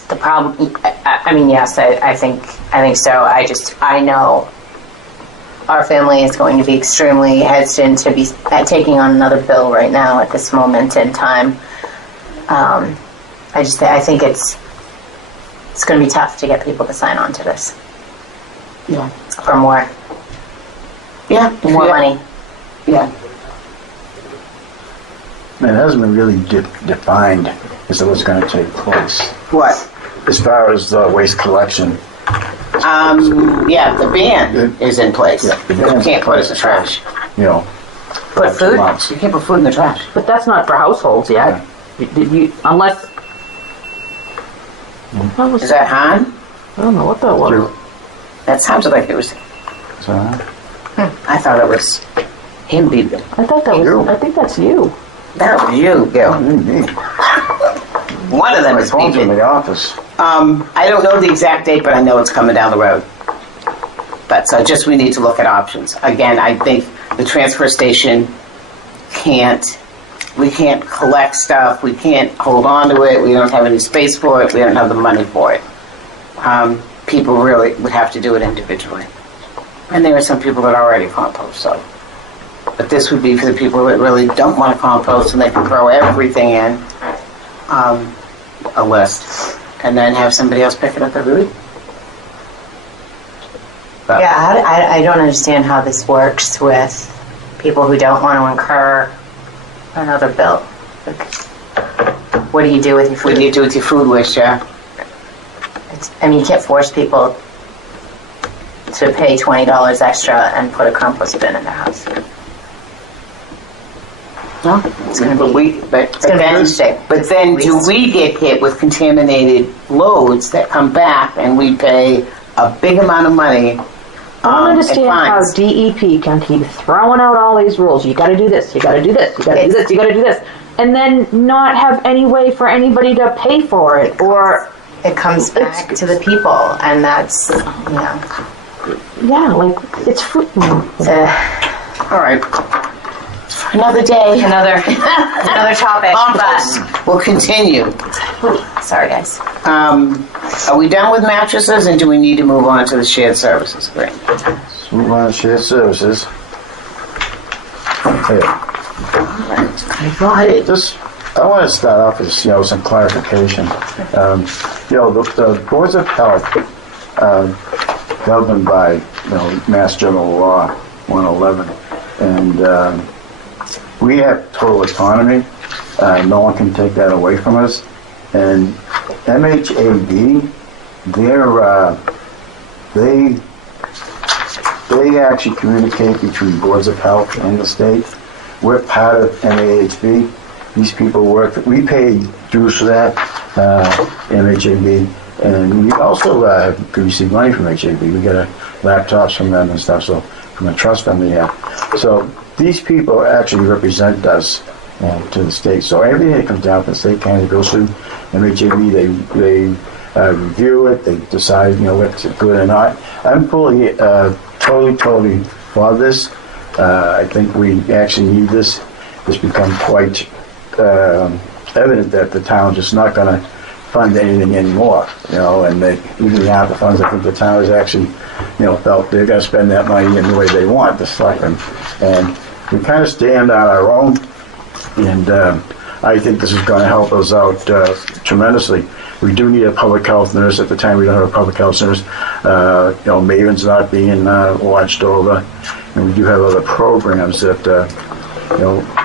The problem, I mean, yes, I think so. I know our family is going to be extremely hesitant to be taking on another bill right now at this moment in time. I think it's going to be tough to get people to sign on to this. Yeah. For more. Yeah. more money. Yeah. It hasn't been really defined as to what's going to take place What? as far as the waste collection. Yeah, the ban is in place. Yeah, the You ban's can't in put it in place. the trash. You know, Put food? months. You can't put food in the trash. But that's not for households yet. Unless. What was Is that Han? I don't know what that was. That sounds like it was. So, I thought it was him beeping. I thought that was. You. I think that's you. That was you, Gil. me. One of them My is phone's in beeping. the office. I don't know the exact date, but I know it's coming down the road. But so just we need to look at options. Again, I think the transfer station we can't collect stuff, we can't hold on to it, we don't have any space for it, we don't have the money for it. People really would have to do it individually. And there are some people that already compost, so. But this would be for the people that really don't want to compost and they can throw everything in, a list, and then have somebody else pick it up every week. But- Yeah, I don't understand how this works with people who don't want to incur another bill. Like, what do you do with your What food? do you do with your food waste, yeah? I mean, you can't force people to pay $20 extra and put a compost bin in their house. No, it's gonna be, but gonna be then, interesting. but then do we get hit with contaminated loads that come back and we pay a big amount of money? I don't and understand how fines? DEP can keep throwing out all these rules. You got to do this. You got to do this. You got to do this. You got to do this, and then not have any way for anybody to pay for it. Or It comes back to the people, and that's, yeah, like it's fruit. All right. Another day, another topic. compost. We'll continue. But sorry, guys. Are we done with mattresses and do we need to move on to the shared services? Great. Let's move on to shared services. Okay. Just, I want to start off with, some clarification. The boards of health, governed by, Mass General Law 111, and we have total autonomy. No one can take that away from us. And MHAB, they actually communicate between boards of health and the state. We're part of MAHB. These people work. We pay dues for that, MHAB, and we also can receive money from MHAB. We get laptops from them and stuff. So from a trust fund we have. So these people actually represent us to the state. So everything that comes down to the state kind of goes through MHAB. They review it. They decide, what's good or not. I'm fully, totally for this. I think we actually need this. It's become quite evident that the town's just not going to fund anything anymore. And even half the funds, I think the town has actually, felt they're going to spend that money in the way they want, the selectmen. And we kind of stand on our own. And I think this is going to help us out tremendously. We do need a public health nurse. At the time, we don't have a public health nurse. Maven's not being watched over. And we do have other programs that,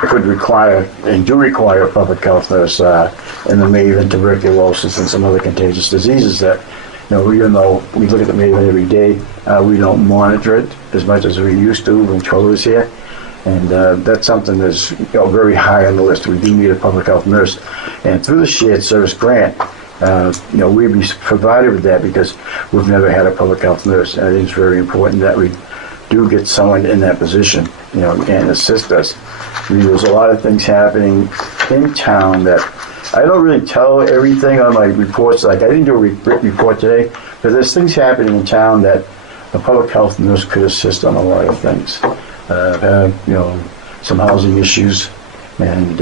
could require and do require a public health nurse in the Maven, tuberculosis, and some other contagious diseases that, even though we look at the Maven every day, we don't monitor it as much as we used to when Troll was here. And that's something that's very high on the list. We do need a public health nurse. And through the shared service grant, we'd be provided with that because we've never had a public health nurse. And I think it's very important that we do get someone in that position, and assist us. There's a lot of things happening in town that I don't really tell everything on my reports. Like I didn't do a report today, but there's things happening in town that a public health nurse could assist on a lot of things. Some housing issues, and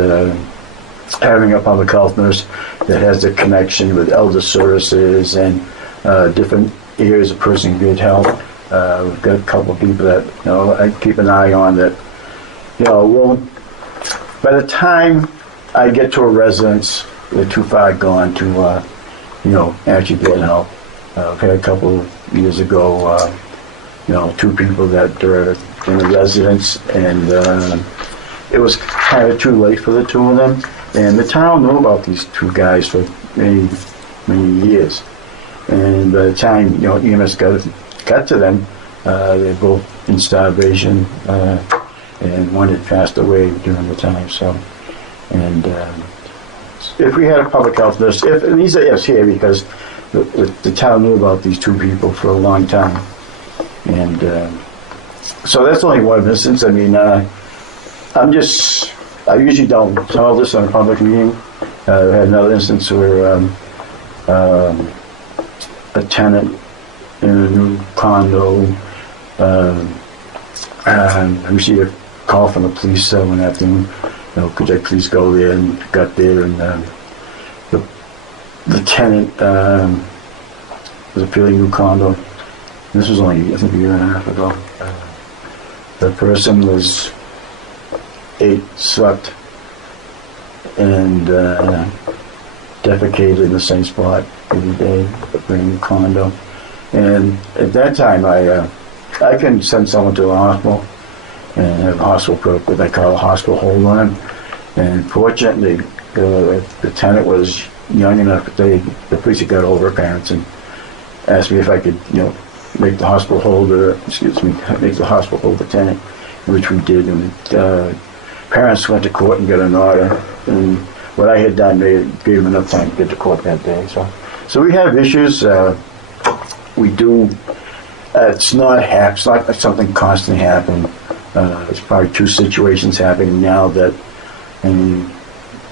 having a public health nurse that has the connection with elder services and different areas of person good health. We've got a couple of people that I keep an eye on that. By the time I get to a residence, they're too far gone to actually get help. I've had a couple of years ago, two people that are in the residence, and it was kind of too late for the two of them. And the town knew about these two guys for many, many years. And by the time, you know, EMS got to them, they're both in starvation, and one had passed away during the time. So, and if we had a public health nurse, and these are ifs here because the town knew about these two people for a long time, and so that's only one instance. I mean, I usually don't tell this on a public meeting. I had another instance where a tenant in a new condo, I received a call from the police one afternoon, you know, could I please go there, and got there, and the tenant was appealing new condo. This was only, I think, a year and a half ago. The person was ate, slept, and defecated in the same spot every day, in a new condo. And at that time, I can send someone to the hospital and have a hospital put what they call a hospital hold on him. And fortunately, the tenant was young enough that the police had got over her parents and asked me if I could, you know, make the hospital hold the tenant, which we did. And parents went to court and got an order. And what I had done, they gave them enough time to get to court that day. So we have issues. We do. It's not something constantly happening. It's probably two situations happening now that, and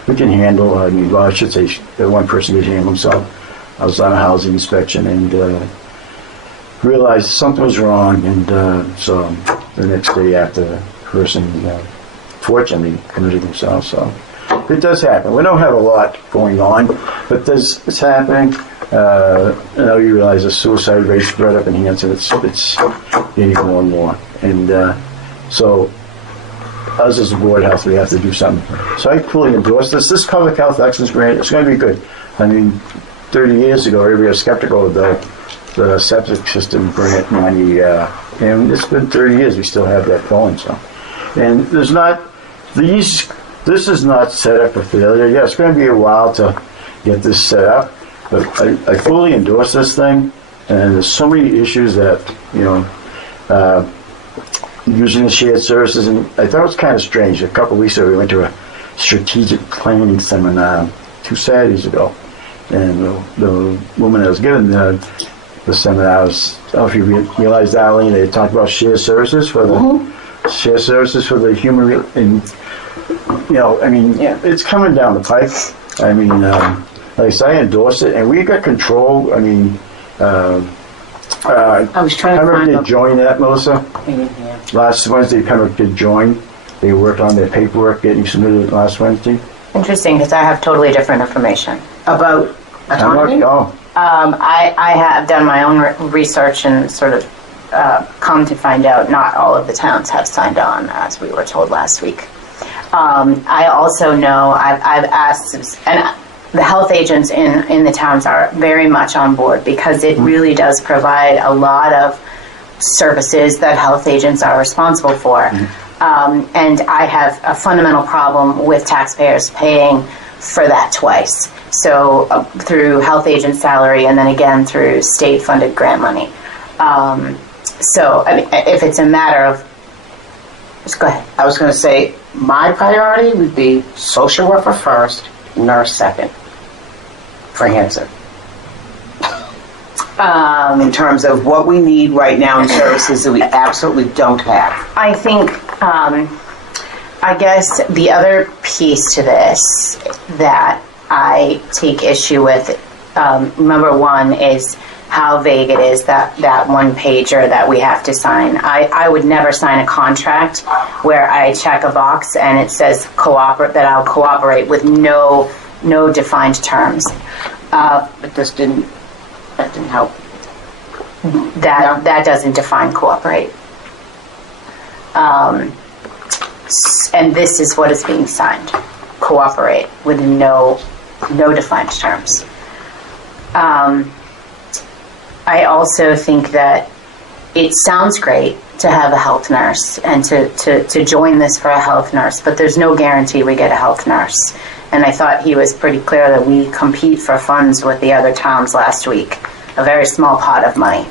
we can handle. I mean, well, I should say that one person could handle himself. I was on a housing inspection and realized something was wrong, and so the next day after, the person fortunately committed himself. So it does happen. We don't have a lot going on, but it's happening. Now you realize the suicide rate spread up in Hanson. It's getting more and more, and so us as a board of health, we have to do something. So I fully endorse this. This public health excellence grant, it's going to be good. I mean, 30 years ago, everybody was skeptical of the septic system grant money, and it's been 30 years. We still have that going. So, and this is not set up for failure. Yeah, it's going to be a while to get this set up. But I fully endorse this thing, and there's so many issues that, you know, using the shared services, and I thought it was kind of strange. A couple of weeks ago, we went to a strategic planning seminar 2 Saturdays ago, and the woman that was giving the seminar was, I don't know if you realize, Arlene, they talked about shared services for the shared services for the human, and you know, I mean, it's coming down the pipe. I mean. Like I said, I endorse it, and we got control. I mean, I was trying to Pembroke find did out. join that, Melissa. Yeah. Last Wednesday, Pembroke did join. They worked on their paperwork getting submitted last Wednesday. Interesting, because I have totally different information. About autonomy? Oh, I have done my own research and sort of come to find out not all of the towns have signed on, as we were told last week. I also know I've asked, and the health agents in the towns are very much on board, because it really does provide a lot of services that health agents are responsible for. And I have a fundamental problem with taxpayers paying for that twice. So through health agent salary, and then again through state-funded grant money. So I mean, if it's a matter of, just go ahead. I was going to say, my priority would be social worker first, nurse second, for Hanson. In terms of what we need right now in services that we absolutely don't have. I think, I guess the other piece to this that I take issue with, number one, is how vague it is, that one pager that we have to sign. I would never sign a contract where I check a box and it says that I'll cooperate with no defined terms. But that didn't help. That doesn't define cooperate. And this is what is being signed: cooperate with no defined terms. I also think that it sounds great to have a health nurse and to join this for a health nurse, but there's no guarantee we get a health nurse. And I thought he was pretty clear that we compete for funds with the other towns last week, a very small pot of money.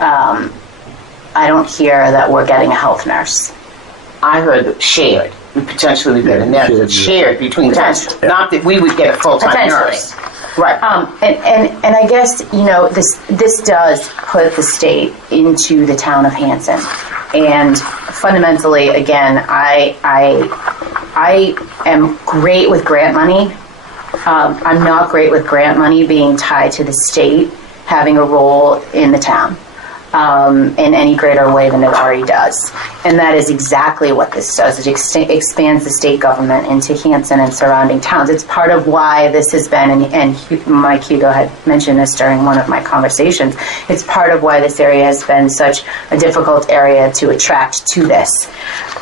I don't hear that we're getting a health nurse. I heard that shared. We potentially get a nurse that's shared between towns. Not that we would get a full-time Potentially. nurse. Right. And I guess, this does put the state into the town of Hanson. And fundamentally, again, I am great with grant money. I'm not great with grant money being tied to the state having a role in the town in any greater way than it already does. And that is exactly what this does. It expands the state government into Hanson and surrounding towns. It's part of why this has been, and Mike Hugo had mentioned this during one of my conversations, it's part of why this area has been such a difficult area to attract to this.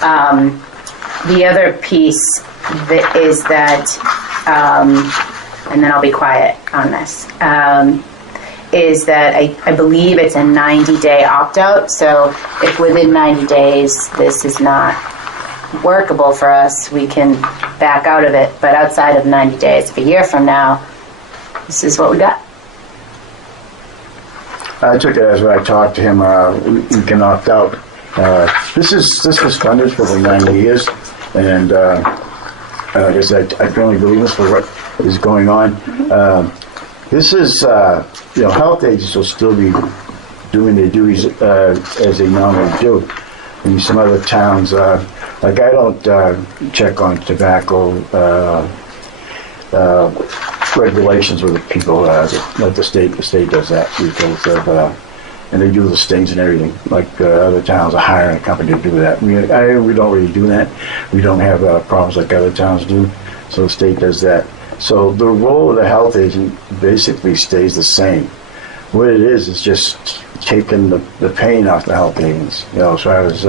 The other piece is that, and then I'll be quiet on this, is that I believe it's a 90-day opt-out. So if within 90 days this is not workable for us, we can back out of it. But outside of 90 days, if a year from now, this is what we got. I took it as when I talked to him, we can opt out. This was funded for the 90 years, and like I said, I firmly believe this for what is going on. This is, health agents will still be doing their duties as they normally do. In some other towns, like I don't check on tobacco regulations with the people, like the state does that because of, and they do the stings and everything. Like other towns are hiring a company to do that. We don't really do that. We don't have problems like other towns do, so the state does that. So the role of the health agent basically stays the same. What it is just taking the pain off the health agents. As far as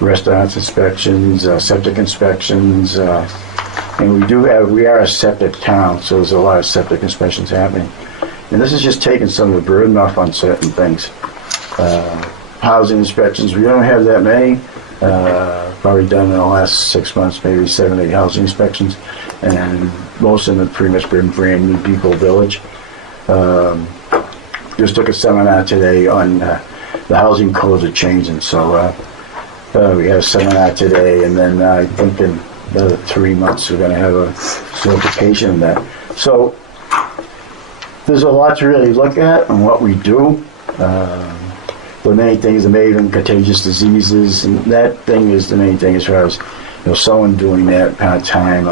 restaurants inspections, septic inspections, and we are a septic town, so there's a lot of septic inspections happening. And this is just taking some of the burden off on certain things. Housing inspections, we don't have that many. Probably done in the last 6 months, maybe 7 or 8 housing inspections, and most of them have pretty much been brand new Depot Village. Just took a seminar today on the housing codes are changing, so we had a seminar today, and then I think in another 3 months we're going to have a certification of that. So there's a lot to really look at on what we do. The main thing is the main contagious diseases, and that thing is the main thing as far as someone doing that kind of time.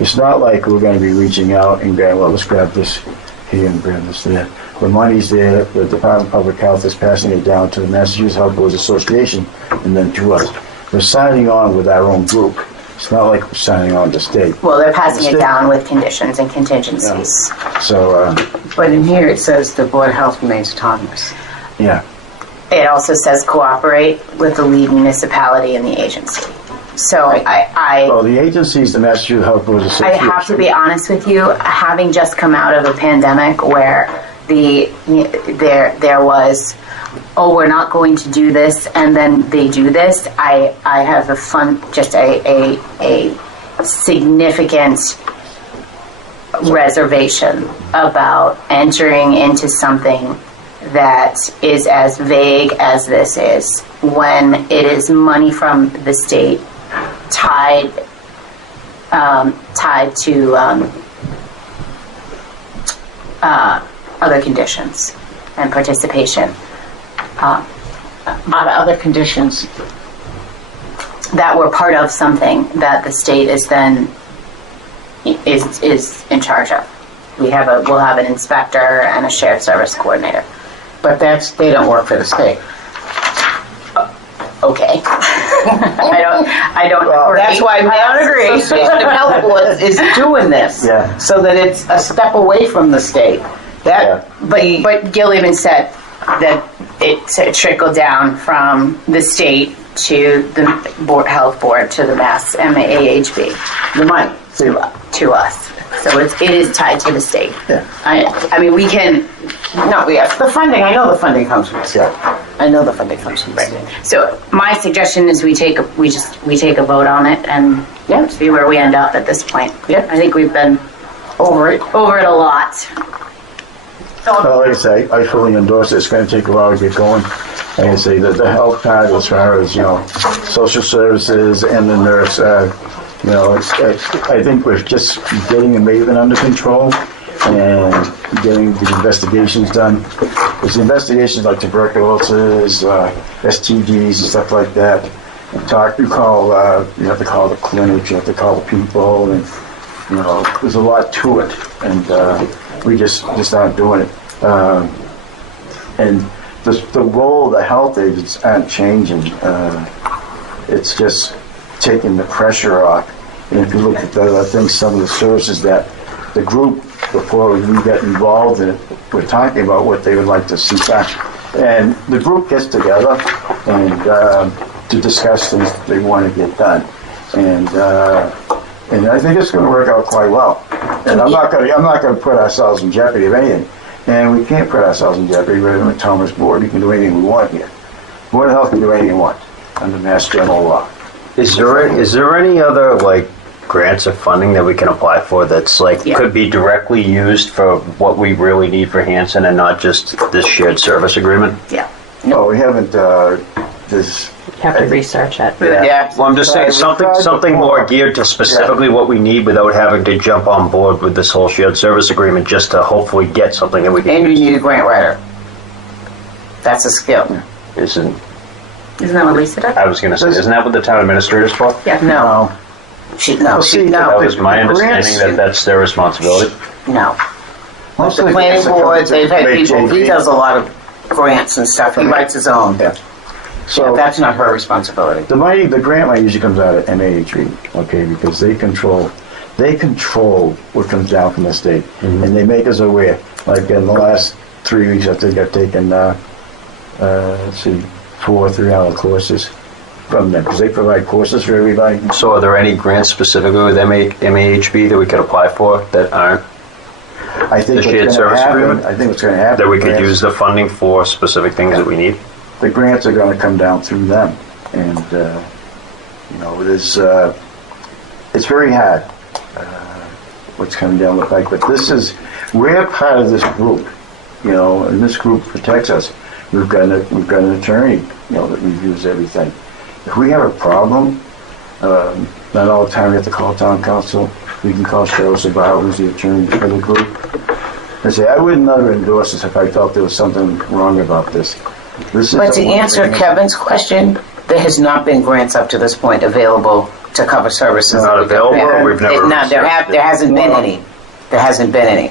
It's not like we're going to be reaching out and going, well, let's grab this here and grab this there. The money's there. The Department of Public Health is passing it down to the Massachusetts Health Boards Association and then to us. We're signing on with our own group. It's not like we're signing on to state. Well, they're passing it down with conditions and contingencies. Yeah. So, But in here it says the Board of Health remains autonomous. yeah. It also says cooperate with the lead municipality and the agency. So Well, the agency is the Massachusetts Health Boards I Association. have to be honest with you, having just come out of a pandemic where there was, oh, we're not going to do this, and then they do this, I have a significant reservation about entering into something that is as vague as this is, when it is money from the state tied to other conditions and participation. Other conditions. That were part of something that the state is then is in charge of. We'll have an inspector and a shared service coordinator. But they don't work for the state. Okay. I don't agree. That's why I don't agree. the Association of Health Boards is doing this. Yeah. So that it's a step away from the state. But Gil even said that it trickled down from the state to the health board, to the Mass MAHB, The money. to us. So it is tied to the state. Yeah. I mean, we can, No, yes, the funding, I know the funding comes from the state. I know the funding comes from the state. so my suggestion is we take a vote on it and see where we end up at this point. Yeah. I think we've been over it a lot. Well, like I say, I fully endorse it. It's going to take a while to get going. Like I say, the health part as far as, social services and the nurse, I think we're just getting the Maven under control and getting the investigations done. Because the investigations like tuberculosis, STDs and stuff like that, you have to call the clinics, you have to call the people, and, there's a lot to it. And we just aren't doing it. And the role of the health agents aren't changing. It's just taking the pressure off. And if you look at I think some of the services that the group, before we get involved in it, we're talking about what they would like to see back. And the group gets together and to discuss things they want to get done. And I think it's going to work out quite well. And I'm not going to put ourselves in jeopardy of anything. And we can't put ourselves in jeopardy. We're an autonomous board. We can do anything we want here. Board of Health can do anything we want under Mass General Law. Is there any other grants or funding that we can apply for that's could be directly used for what we really need for Hanson and not just this shared service agreement? Yeah. No, we haven't. This. You have to research it. Yeah. Well, I'm just saying something more geared to specifically what we need without having to jump on board with this whole shared service agreement just to hopefully get something that we can And you use. need a grant writer. That's a skill. Isn't Isn't that what Lisa does? I was going to say, isn't that what the town administrator's for? Yeah. No. That was my understanding that that's their responsibility. No. Most The of the planning grants that come board, they've had from people, he HAB. does a lot of grants and stuff. He writes his own. Yeah. So That's not her responsibility. the grant money usually comes out of MAHB, okay, because they control what comes down from the state, and they make us aware. Like in the last 3 weeks, I think I've taken 4 3-hour courses from them because they provide courses for everybody. So are there any grants specifically with MAHB that we could apply for that aren't, I think The shared what's going service to happen. agreement? I think what's going to happen. that we could grants- use the funding for specific things that we need? The grants are going to come down through them, and it's very hard what's coming down the pike. But we're part of this group, and this group protects us. We've got an attorney, that reviews everything. If we have a problem, not all the time we have to call town council. We can call Cheryl Sabah, who's the attorney for the group, and say, I would never endorse this if I felt there was something wrong about this. But to answer Kevin's question, there has not been grants up to this point available to cover services. Not available, or we've never No, there hasn't been any. There hasn't been any.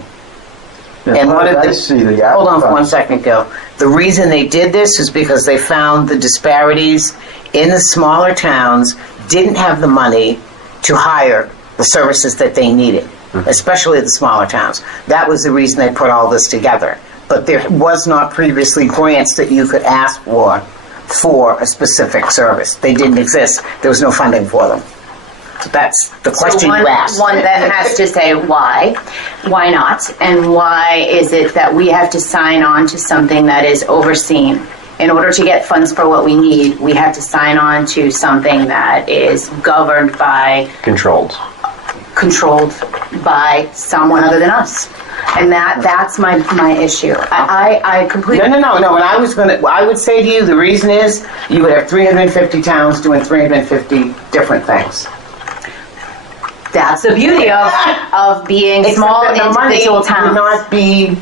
And one of the, hold on for 1 second, Gil. The reason they did this is because they found the disparities in the smaller towns didn't have the money to hire the services that they needed, especially the smaller towns. That was the reason they put all this together. But there was not previously grants that you could ask for a specific service. They didn't exist. There was no funding for them. So that's the question you asked. One then has to say why not, and why is it that we have to sign on to something that is overseen? In order to get funds for what we need, we have to sign on to something that is governed by, Controlled by someone other than us. And that's my issue. I completely... No. And I would say to you, the reason is you would have 350 towns doing 350 different things. That's the beauty of being small Except that the money individual would towns. not be.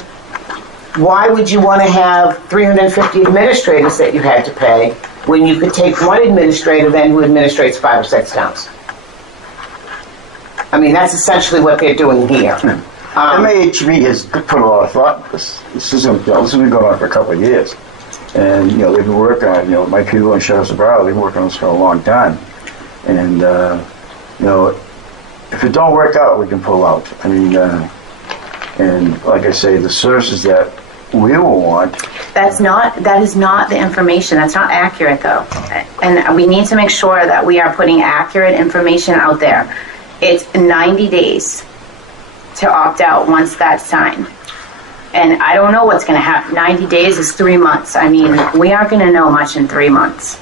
Why would you want to have 350 administrators that you had to pay when you could take one administrator then who administrates 5 or 6 towns? I mean, that's essentially what they're doing here. MAHB has put a lot of thought in this. This has been going on for a couple of years. And, they've been working on it. My people in Sheriff's Barrow, they've been working on this for a long time. And, if it don't work out, we can pull out. I mean, and like I say, the services that we will want. That is not the information. That's not accurate, though. And we need to make sure that we are putting accurate information out there. It's 90 days to opt out once that's signed. And I don't know what's going to happen. 90 days is 3 months. I mean, we aren't going to know much in 3 months.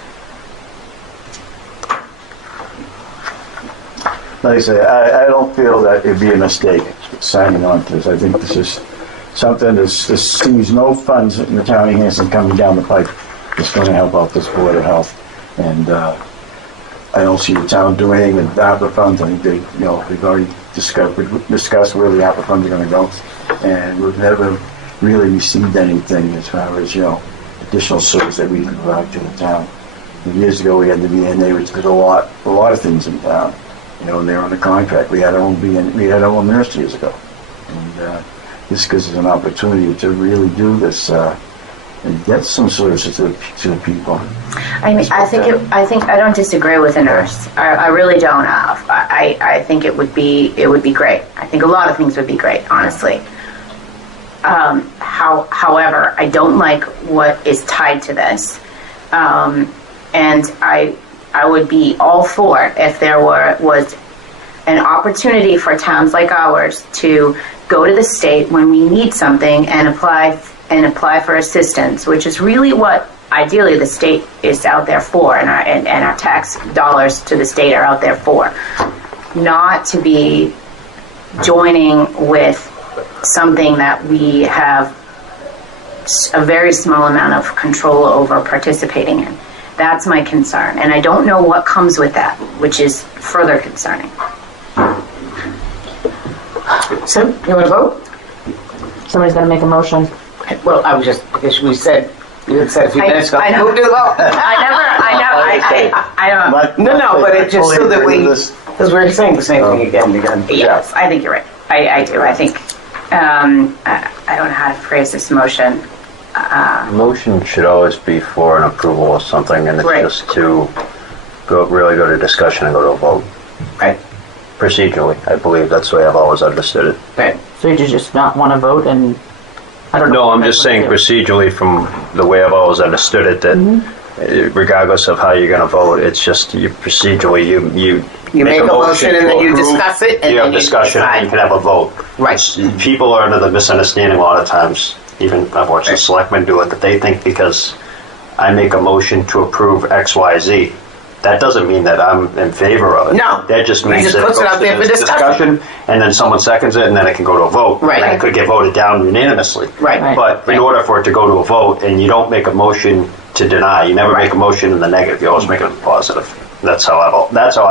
Like I say, I don't feel that it'd be a mistake signing on to this. I think this is something that sees no funds in the town of Hanson coming down the pipe that's going to help out this Board of Health. And I don't see the town doing anything with ARPA funds. I think they've already discussed where the ARPA funds are going to go. And we've never really received anything as far as, additional service that we can provide to the town. Years ago, we had the VNA, which did a lot of things in town. And they're on the contract. We had our own nurse years ago. And this gives us an opportunity to really do this and get some services to the people. I mean, I don't disagree with the nurse. I really don't. I think it would be great. I think a lot of things would be great, honestly. However, I don't like what is tied to this, and I would be all for it if there was an opportunity for towns like ours to go to the state when we need something and apply for assistance, which is really what ideally the state is out there for, and our tax dollars to the state are out there for. Not to be joining with something that we have a very small amount of control over participating in. That's my concern, and I don't know what comes with that, which is further concerning. So, you want to vote? Somebody's got to make a motion. Well, I was just, because you had said a few minutes ago. I know. Move to the vote. I don't. No, but it just so that we, because we're saying the same thing again and again. Yes, I think you're right. I do. I think, I don't know how to phrase this motion. Motion should always be for an approval of something, and it's Right. just to really go to discussion and go to a vote. Right, Procedurally, I believe that's the way I've always understood it. right. So you just not want to vote, and I don't know. No, I'm just saying procedurally from the way I've always understood it, that regardless of how you're going to vote, it's just procedurally You make a motion and then you to approve, discuss it, and you then have you discussion and you decide. can have a vote. Right. People are under the misunderstanding a lot of times, even I've watched the selectmen do it, that they think because I make a motion to approve X, Y, Z, that doesn't mean that I'm in favor of it. No. That just He means just that puts it out there for goes to discussion. and then someone seconds it, and then it can go to a vote. Right. And it could get voted down unanimously. Right. But in order for it to go to a vote, and you don't make a motion to deny, you never make a motion in the negative, you always make it in the positive. That's how I've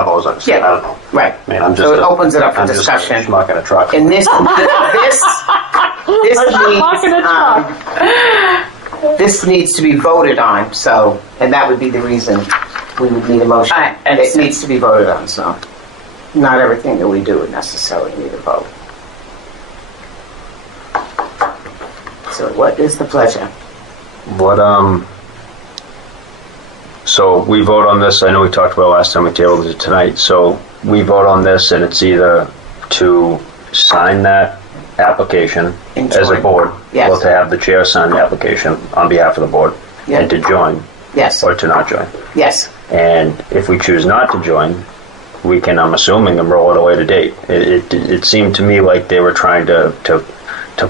always understood. Yeah. I don't know. Right. I mean, I'm just So it opens it up for I'm just discussion. a schmuck in a truck. And this this needs to be voted on, so, and that would be the reason we would need a motion. And it needs to be voted on, so not everything that we do would necessarily need a vote. So what is the pleasure? What, so we vote on this, I know we talked about it last time we tabled it tonight, so we vote on this and it's either to sign that application And as a join. board, Yes. or to have the chair sign the application on behalf of the board, Yeah. and to join, Yes, or to not join. yes. And if we choose not to join, we can, I'm assuming, enroll at a later date. It seemed to me like they were trying to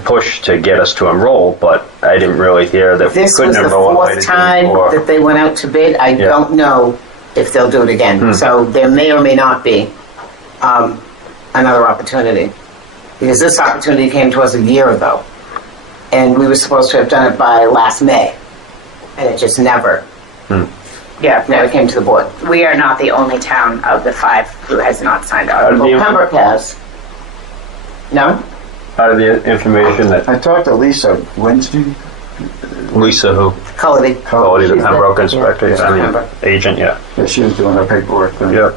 push to get us to enroll, but I didn't really hear that we This couldn't was the enroll at a later fourth date. time or- that they went out to bid. I Yeah. don't know if they'll do it again. So there may or may not be another opportunity. Because this opportunity came to us a year ago. And we were supposed to have done it by last May. And it just never came to the board. We are not the only town of the 5 who has not signed up. Out of the- Well, Pembroke has. No? Out of the information that I talked to Lisa Wednesday. Lisa, who Cullity. quality the She's Pembroke inspector, yeah, I mean, Pembroke. agent, yeah. Yeah, she was doing her paperwork thing. Yeah.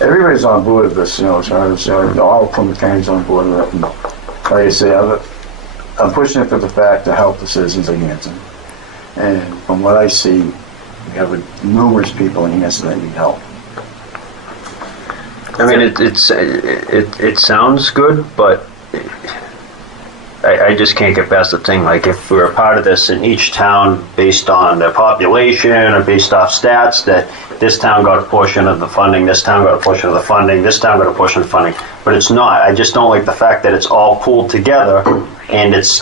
Everybody's on board with this, as far as all Plymouth County's on board with it. And like I say, I'm pushing it for the fact to help the citizens of Hanson. And from what I see, we have numerous people in Hanson that need help. I mean, it sounds good, but I just can't get past the thing, like, if we're a part of this in each town based on their population or based off stats, that this town got a portion of the funding, this town got a portion of the funding, this town got a portion of the funding, but it's not. I just don't like the fact that it's all pooled together, and there's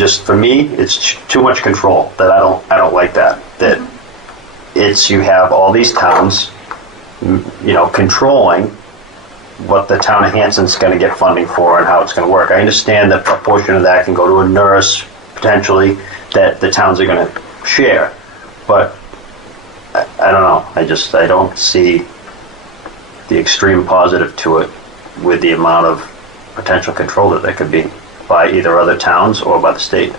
just, for me, it's too much control, that I don't like that. That it's, you have all these towns, controlling what the town of Hanson's going to get funding for and how it's going to work. I understand that a portion of that can go to a nurse, potentially, that the towns are going to share. But I don't know. I don't see the extreme positive to it with the amount of potential control that there could be by either other towns or by the state.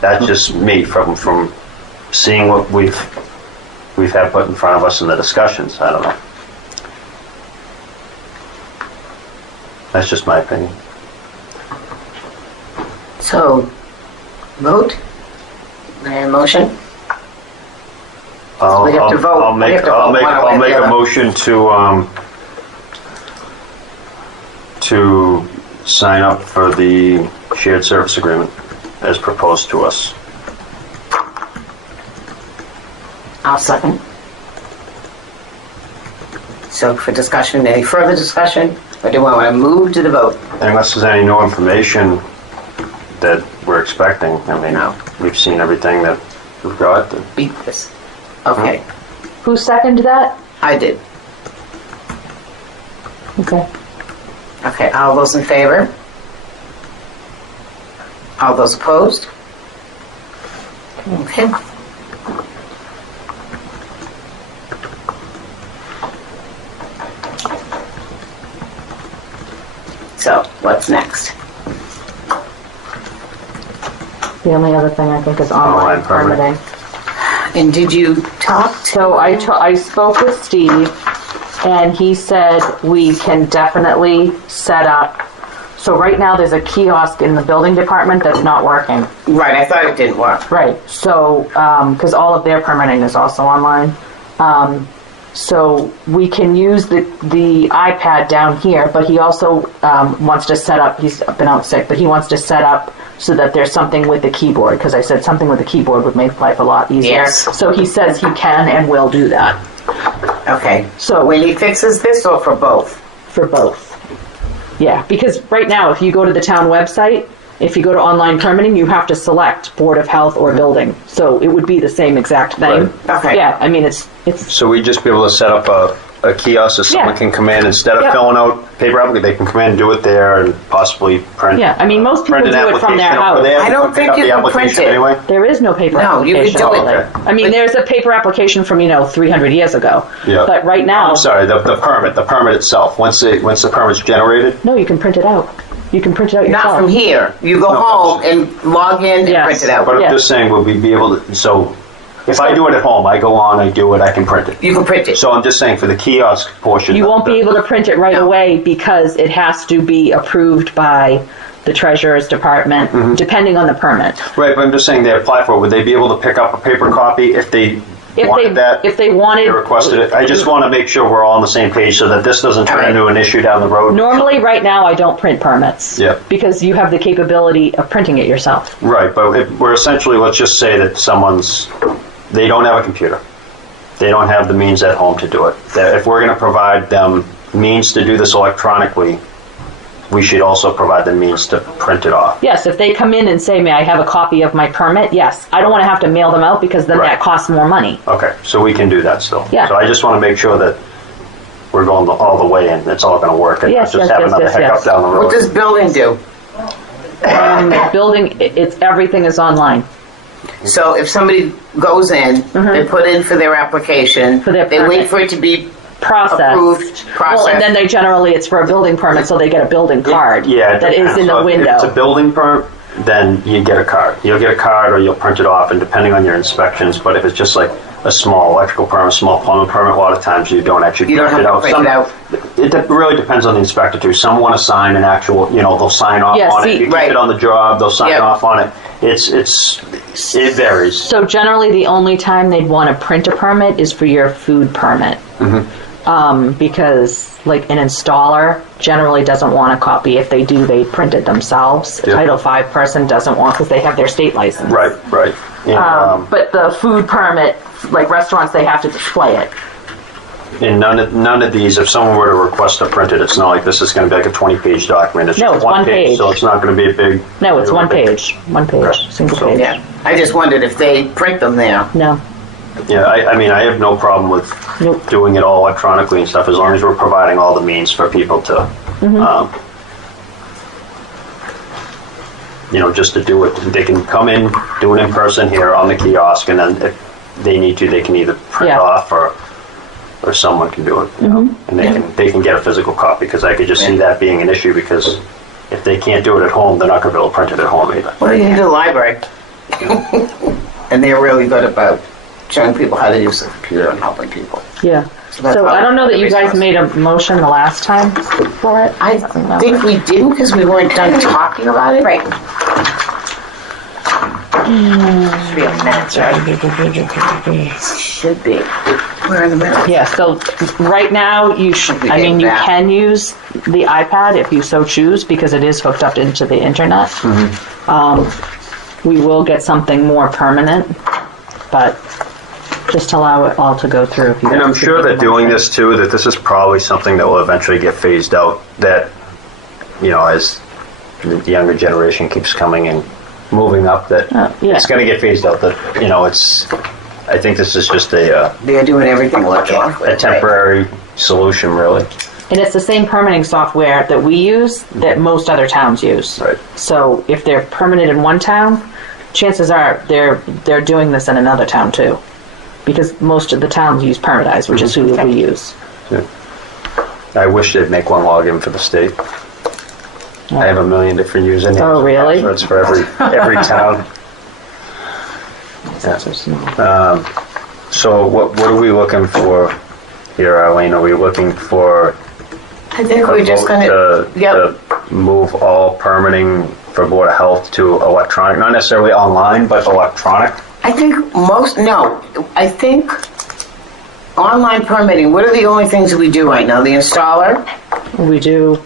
That's just me from seeing what we've had put in front of us in the discussions. I don't know. That's just my opinion. So, vote? Motion? We have to vote. I'll make a motion to sign up for the shared service agreement as proposed to us. I'll second. So for discussion, any further discussion? Or do I want to move to the vote? Unless there's any new information that we're expecting. I mean, No. We've seen everything that we've got. Beat this. Okay, Who seconded that? I did. Okay. Okay, all those in favor? All those opposed? Okay. So, what's next? The only other thing I think is online Online permitting. permitting. And did you talk to? So I spoke with Steve, and he said we can definitely set up. So right now there's a kiosk in the building department that's not working. Right, I thought it didn't work. Right. So because all of their permitting is also online. So we can use the iPad down here, but he also wants to set up, he's been out sick, but he wants to set up so that there's something with the keyboard, because I said something with the keyboard would make life a lot easier. Yes. So he says he can and will do that. Okay, So when he fixes this or for both? for both. Yeah, because right now, if you go to the town website, if you go to online permitting, you have to select Board of Health or Building. So it would be the same exact thing. Right. Okay. Yeah, I mean, it's So we'd just be able to set up a kiosk so someone Yeah. can come in, instead of Yep. filling out paper application, they can come in and do it there and possibly print. Yeah, I mean, most people print an do it from their application house. over there. I don't Pick think up you the can print application it. Anyway. There is no paper No, you application. could do it. Okay. I mean, there's a paper application from 300 years ago. Yeah. But right now, I'm sorry, the permit itself. Once the permit's generated, no, you can print it out. You can print it out yourself. Not from here. You go No, home and log in and Yes. print it out. but I'm Yeah. just saying, will we be able to? So, if I do it at home, I go on, I do it, I can print it. You can print it. So I'm just saying for the kiosk portion. You won't be able to print it right No. away because it has to be approved by the treasurer's department, Mm-hmm. depending on the permit. Right, but I'm just saying they apply for it. Would they be able to pick up a paper copy if they wanted that? If they wanted, They requested it. I just want to make sure we're all on the same page so that this doesn't turn Alright. into an issue down the road. normally right now I don't print permits. Yeah. Because you have the capability of printing it yourself. Right, but if we're essentially, let's just say that they don't have a computer. They don't have the means at home to do it. That if we're going to provide them means to do this electronically, we should also provide them means to print it off. Yes, if they come in and say, may I have a copy of my permit? Yes. I don't want to have to mail them out because then Right. that costs more money. Okay, so we can do that still. Yeah. So I just want to make sure that we're going all the way and it's all going to work and not Yes, just yes, have yes, another yes, hiccup yes. down the road. What does building do? Building, it's everything is online. So if somebody goes in, they put in for their application, For their they permit. wait for it to be Processed. approved, Well, and then processed. it's for a building permit, so they get a building card. Yeah, it that is depends. in So the if it's a window. building permit, then you get a card. You'll get a card or you'll print it off, and depending on your inspections. But if it's just like a small electrical permit, small plumbing permit, a lot of times you don't actually You don't print it have out. to print it out. It really depends on the inspector too. Some want to sign an actual, they'll sign off Yeah, on see- it. You keep Right. it on the job, they'll sign Yep. off on it. It varies. So generally, the only time they'd want to print a permit is for your food permit. because like an installer generally doesn't want a copy. If they do, they print it themselves. A Yeah. Title V person doesn't want, because they have their state license. Right. And, But the food permit, like restaurants, they have to display it. and none of these, if someone were to request to print it, it's not like this is going to be like a 20-page document. It's No, just it's one page. so it's not going to be a big. No, it's one big- page, single So- page. Yeah, I just wondered if they print them there. No, Yeah, I mean, I have no problem with Nope. doing it all electronically and stuff, as long as we're providing all the means for people to, just to do it. They can come in, do it in person here on the kiosk, and then if they need to, they can either print Yeah. off or someone can do it. And they can get a physical copy, because I could just see that being an issue, because if they can't do it at home, they're not going to be able to print it at home either. What do you do to the library? And they're really good about showing people how to use the computer and helping people. yeah. that's So how I don't know that you guys resource. made a motion the last time for it. I think we didn't because we weren't done talking about it. Right. Should be a minute, right? Should be. We're in the middle. Yeah, so right now, you We I get mean, you that. can use the iPad if you so choose, because it is hooked up into the internet. We will get something more permanent, but just allow it all to go through. If you And I'm guys sure could that make a doing motion. this too, that this is probably something that will eventually get phased out, that, as the younger generation keeps coming and moving up, that yeah. it's going to get phased out, that, I think this is just a They're doing everything electronically. temporary solution, really. And it's the same permitting software that we use that most other towns use. Right. So if they're permitted in one town, chances are they're doing this in another town too, because most of the towns use Permitize, which is who we use. I wish they'd make one login for the state. I have a million different usernames. Oh, really? So it's for every town. Yeah. So small. So what are we looking for here, Arlene? Are we looking for I think a we're just vote gonna, yep. to move all permitting for Board of Health to electronic, not necessarily online, but electronic? I think I think online permitting, what are the only things that we do right now? The installer? We do.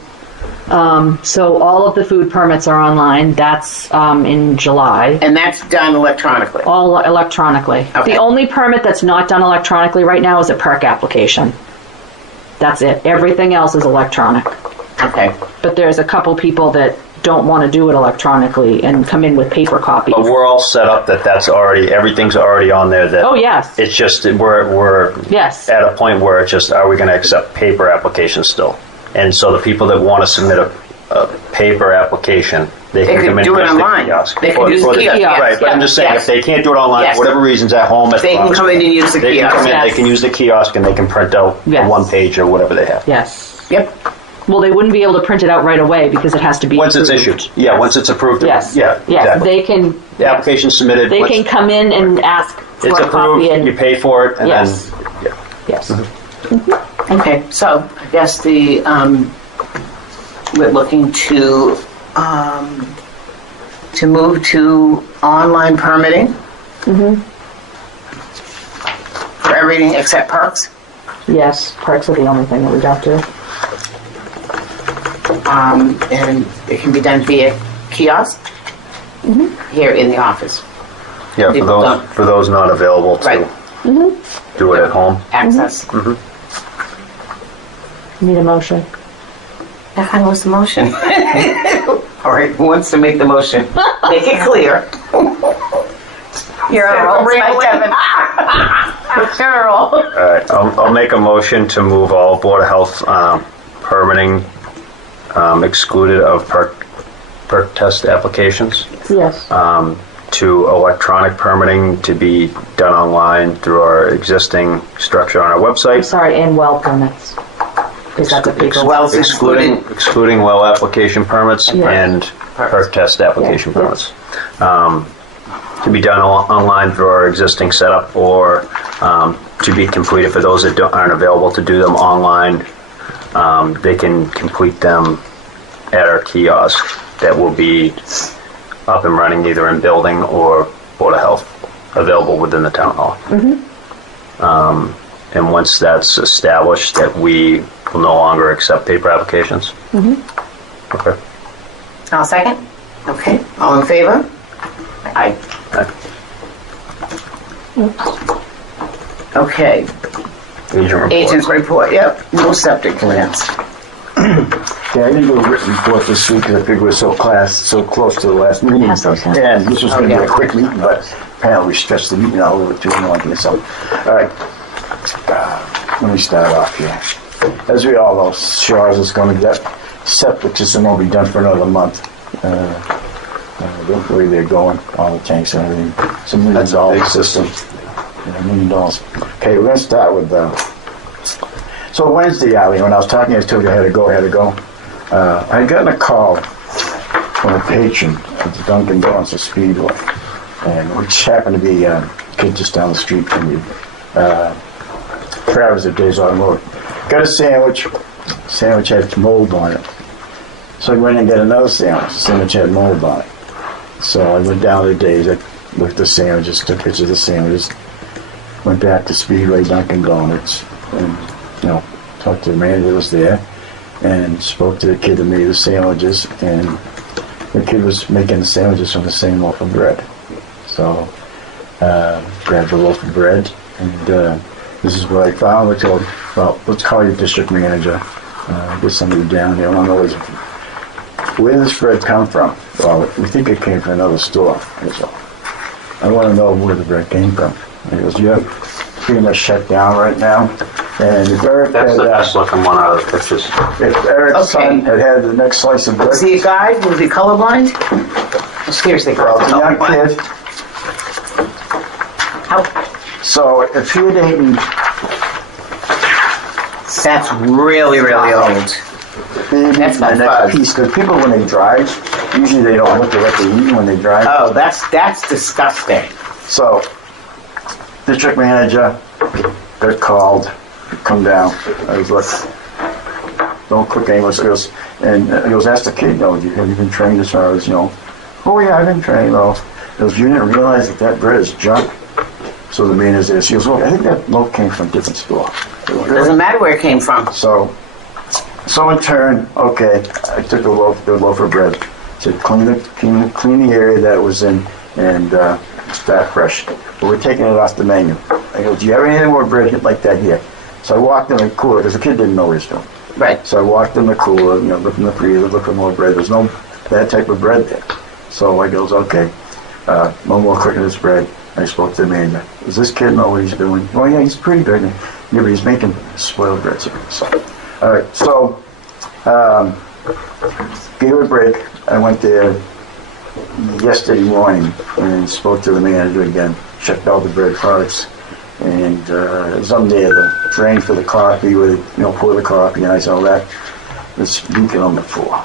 So all of the food permits are online. That's in July. And that's done electronically. All electronically. Okay. The only permit that's not done electronically right now is a perk application. That's it. Everything else is electronic. Okay. But there's a couple people that don't want to do it electronically and come in with paper copies. But we're all set up that everything's already on there. That Oh, yes. it's just we're Yes. at a point where it's just, are we going to accept paper applications still? And so the people that want to submit a paper application, they They can could come in do it and use the online. kiosk. They can use the kiosk, yes, Right, but I'm just saying, yes. if they can't do it online, Yes. for whatever reasons, at home, at They can the come in and use the they can kiosk. come in, Yes. they can use the kiosk, and they can print out Yes. one page or whatever they have. Yes. Yep. Well, they wouldn't be able to print it out right away because it has to be Once it's approved. issued, yeah, once it's approved. Yes. Yeah, Yes. exactly. They can. The application submitted. They once can come in and ask for It's a approved, copy and you pay for it, and Yes. then, yeah. yes. Okay, so I guess we're looking to move to online permitting. For everything except parks. Yes. Perks are the only thing that we don't do. And it can be done via kiosk here in the office. Yeah, People don't- for those not available to Right. do it at home. Access. Need a motion. That kind of was the motion. All right, who wants to make the motion? Make it clear. You're on a roll tonight, Kevin. Carol. All right, I'll make a motion to move all Board of Health permitting excluded of perk test applications Yes. to electronic permitting to be done online through our existing structure on our website. Sorry, and well permits. Because that's a paper. Wells Excluding well application permits Yes. and perk test application Yeah. permits. To be done online through our existing setup, or to be completed for those that aren't available to do them online. They can complete them at our kiosk that will be up and running either in building or Board of Health, available within the town hall. and once that's established, that we will no longer accept paper applications. Okay. I'll second. Okay, all in favor? Aye. Okay, Agent report. agent's report, yep, no septic plans. Yeah, I didn't do a written report this week because I figured we're so close to the last meeting. Pass those down. And this was going to be yeah. a quick meeting, but apparently we stretched the meeting out a little too long. So, all right, let me start off here. As we all know, Shaw's is going to get septic system won't be done for another month. The way they're going, all the tanks and everything. It's $1 million system. Yeah, $1 million. Okay, we're going to start with. So Wednesday, Ali, when I was talking, I told you I had to go. I had gotten a call from a patron at the Dunkin' Donuts at Speedway, and which happened to be a kid just down the street from me. Travis at Days Automotive. Got a sandwich. Sandwich had mold on it. So I went and got another sandwich. The sandwich had mold on it. So I went down to Days. I looked at the sandwiches, took pictures of the sandwiches, went back to Speedway, Dunkin' Donuts, and talked to the man that was there, and spoke to the kid that made the sandwiches, and the kid was making the sandwiches from the same loaf of bread. So, grabbed a loaf of bread, and this is what I found. I told, well, let's call your district manager, get somebody down there. I want to know where this bread come from. Well, we think it came from another store. So, I want to know where the bread came from. And he goes, yeah, pretty much shut down right now. And if Eric That's had, the best looking one out of the pictures. if Eric's Okay. son had the next slice of bread, Was he a guy? Was he colorblind? Seriously, well, girl. it's a young kid. So if he had eaten That's really, really old. That's not the next fun. piece, because people when they drive, usually they don't look at what they're eating when they drive. Oh, that's disgusting. So, district manager got called, come down. I was like, don't cook English. He goes, ask the kid, have you been trained as far as, oh yeah, I've been trained. Well, he goes, you didn't realize that bread is junk. So the manager says, he goes, well, I think that loaf came from a different store. Doesn't matter where it came from. So in turn, okay, I took the loaf of bread, said clean the area that it was in, and start fresh. But we're taking it off the menu. I go, do you have any more bread like that here? So I walked in the cooler, because the kid didn't know what he was doing. Right. So I walked in the cooler, looked in the freezer, looked for more bread. There's no that type of bread there. So I goes, okay, no more cooking this bread. I spoke to the manager. Does this kid know what he's doing? Oh yeah, he's pretty good. Yeah, but he's making spoiled bread. So, all right. So, gave a break. I went there yesterday morning and spoke to the manager again. Checked out the bread products, and there's up there the drain for the coffee, where they pour the coffee, and I saw that it's leaking on the floor.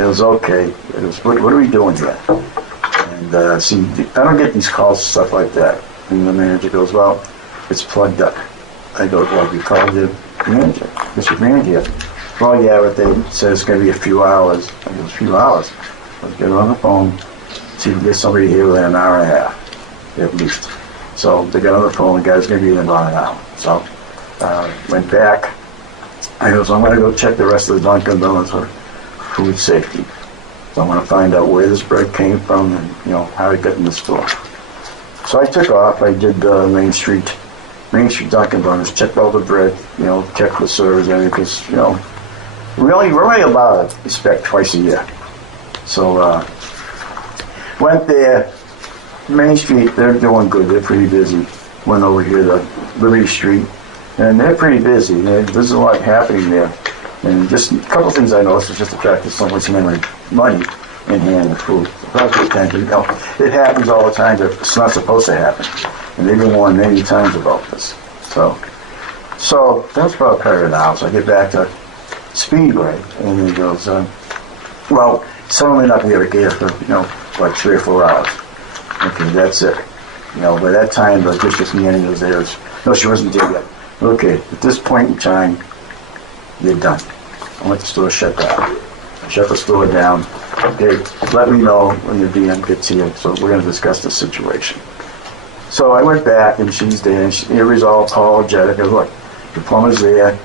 It was okay. It was what are we doing here? And see, I don't get these calls and stuff like that. And the manager goes, well, it's plugged up. I go, well, you called the manager, Mr. Manager. Well, yeah, but they said it's going to be a few hours. I go, a few hours? Let's get on the phone, see if we can get somebody here within an hour and a half, at least. So they got on the phone, the guy's going to be in about an hour. So went back. I goes, I'm going to go check the rest of the Dunkin' Donuts for food safety. So I'm going to find out where this bread came from and, how it got in the store. So I took off. I did Main Street Dunkin' Donuts, checked all the bread, checked the servers and everything, because, we're only allowed to inspect twice a year. So went there. Main Street, they're doing good. They're pretty busy. Went over here to Liberty Street, and they're pretty busy. There's a lot happening there. And just a couple things I noticed is just the fact that someone's handling money in hand of food. It happens all the time, but it's not supposed to happen. And they've been warned many times about this. So that's about part of the house. I get back to Speedway, and he goes, well, someone may not be able to get here for, like 3 or 4 hours. Okay, that's it. By that time, the district manager was there. No, she wasn't there yet. Okay, at this point in time, you're done. I want the store shut down. Shut the store down. Okay, let me know when your DM gets here. So we're going to discuss the situation. So I went back, and she's there, and everybody's all apologetic. I go, look, the plumber's there,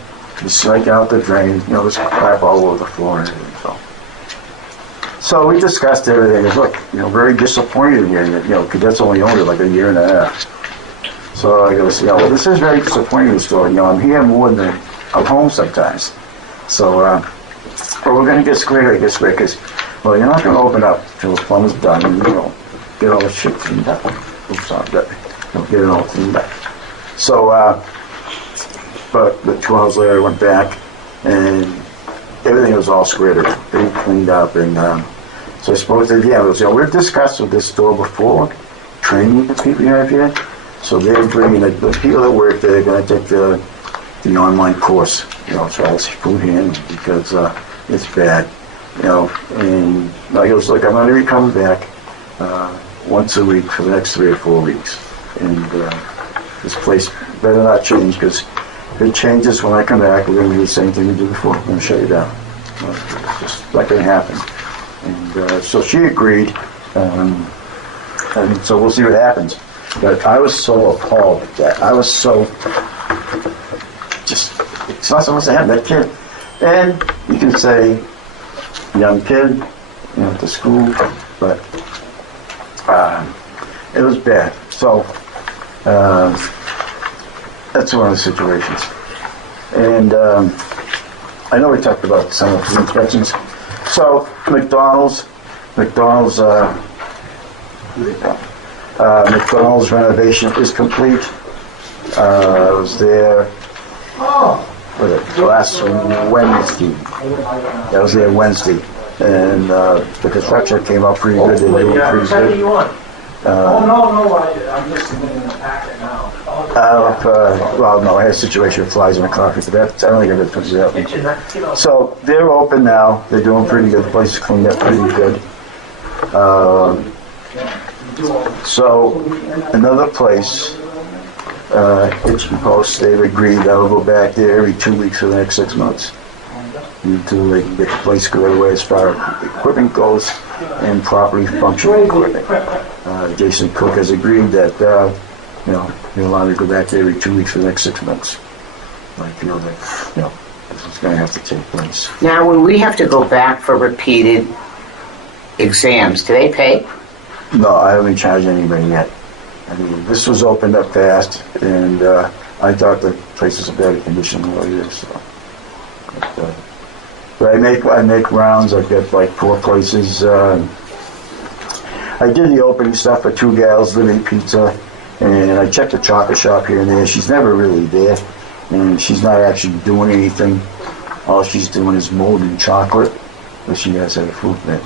he's striking out the drain, there's crap all over the floor and everything, so we discussed everything. It's look, very disappointed here, because that's only like a year and a half. So I go, this is very disappointing, the story. I'm here more than I'm home sometimes. So, but we're going to get squared, because, you're not going to open up till the plumber's done and, get all the shit cleaned up. Oops, I'm done. Get it all cleaned up. So, but 2 hours later, I went back and everything was all squared up, very cleaned up, and so I spoke to the others. We've discussed with this store before, training the people you have here. So they're bringing the people that work there are going to take the online course, try this food handling because it's bad, And I goes, look, I'm going to be coming back once a week for the next 3 or 4 weeks, and this place better not change because if it changes when I come back, we're going to do the same thing we did before. We're going to shut you down. It's just not going to happen. And so she agreed, and so we'll see what happens. But I was so appalled at that. I was so it's not supposed to happen, that kid. And you can say, young kid, to school, but it was bad. So that's one of the situations. And I know we talked about some of the inspections. So McDonald's renovation is complete. I was there last Wednesday. I was there Wednesday, and the construction came out pretty good. They were doing pretty good. I'm just submitting the packet now. No, I had a situation with flies in the carpet, but I don't think I did fix that. So they're open now. They're doing pretty good. The place is cleaned up pretty good. So another place, Hitchin Post, they've agreed I will go back there every 2 weeks for the next 6 months until they can get the place squared away as far as equipment goes and properly functioning equipment. Jason Cook has agreed that he'll allow me to go back there every 2 weeks for the next 6 months. I feel that this is going to have to take place. Now, when we have to go back for repeated exams, do they pay? No, I haven't charged anybody yet. I mean, this was opened up fast, and I thought the place was in better condition than what it is. So. But I make rounds. I've got like 4 places. I did the opening stuff for 2 gals, Living Pizza, and I checked the chocolate shop here and there. She's never really there, and she's not actually doing anything. All she's doing is molding chocolate, but she has a food net.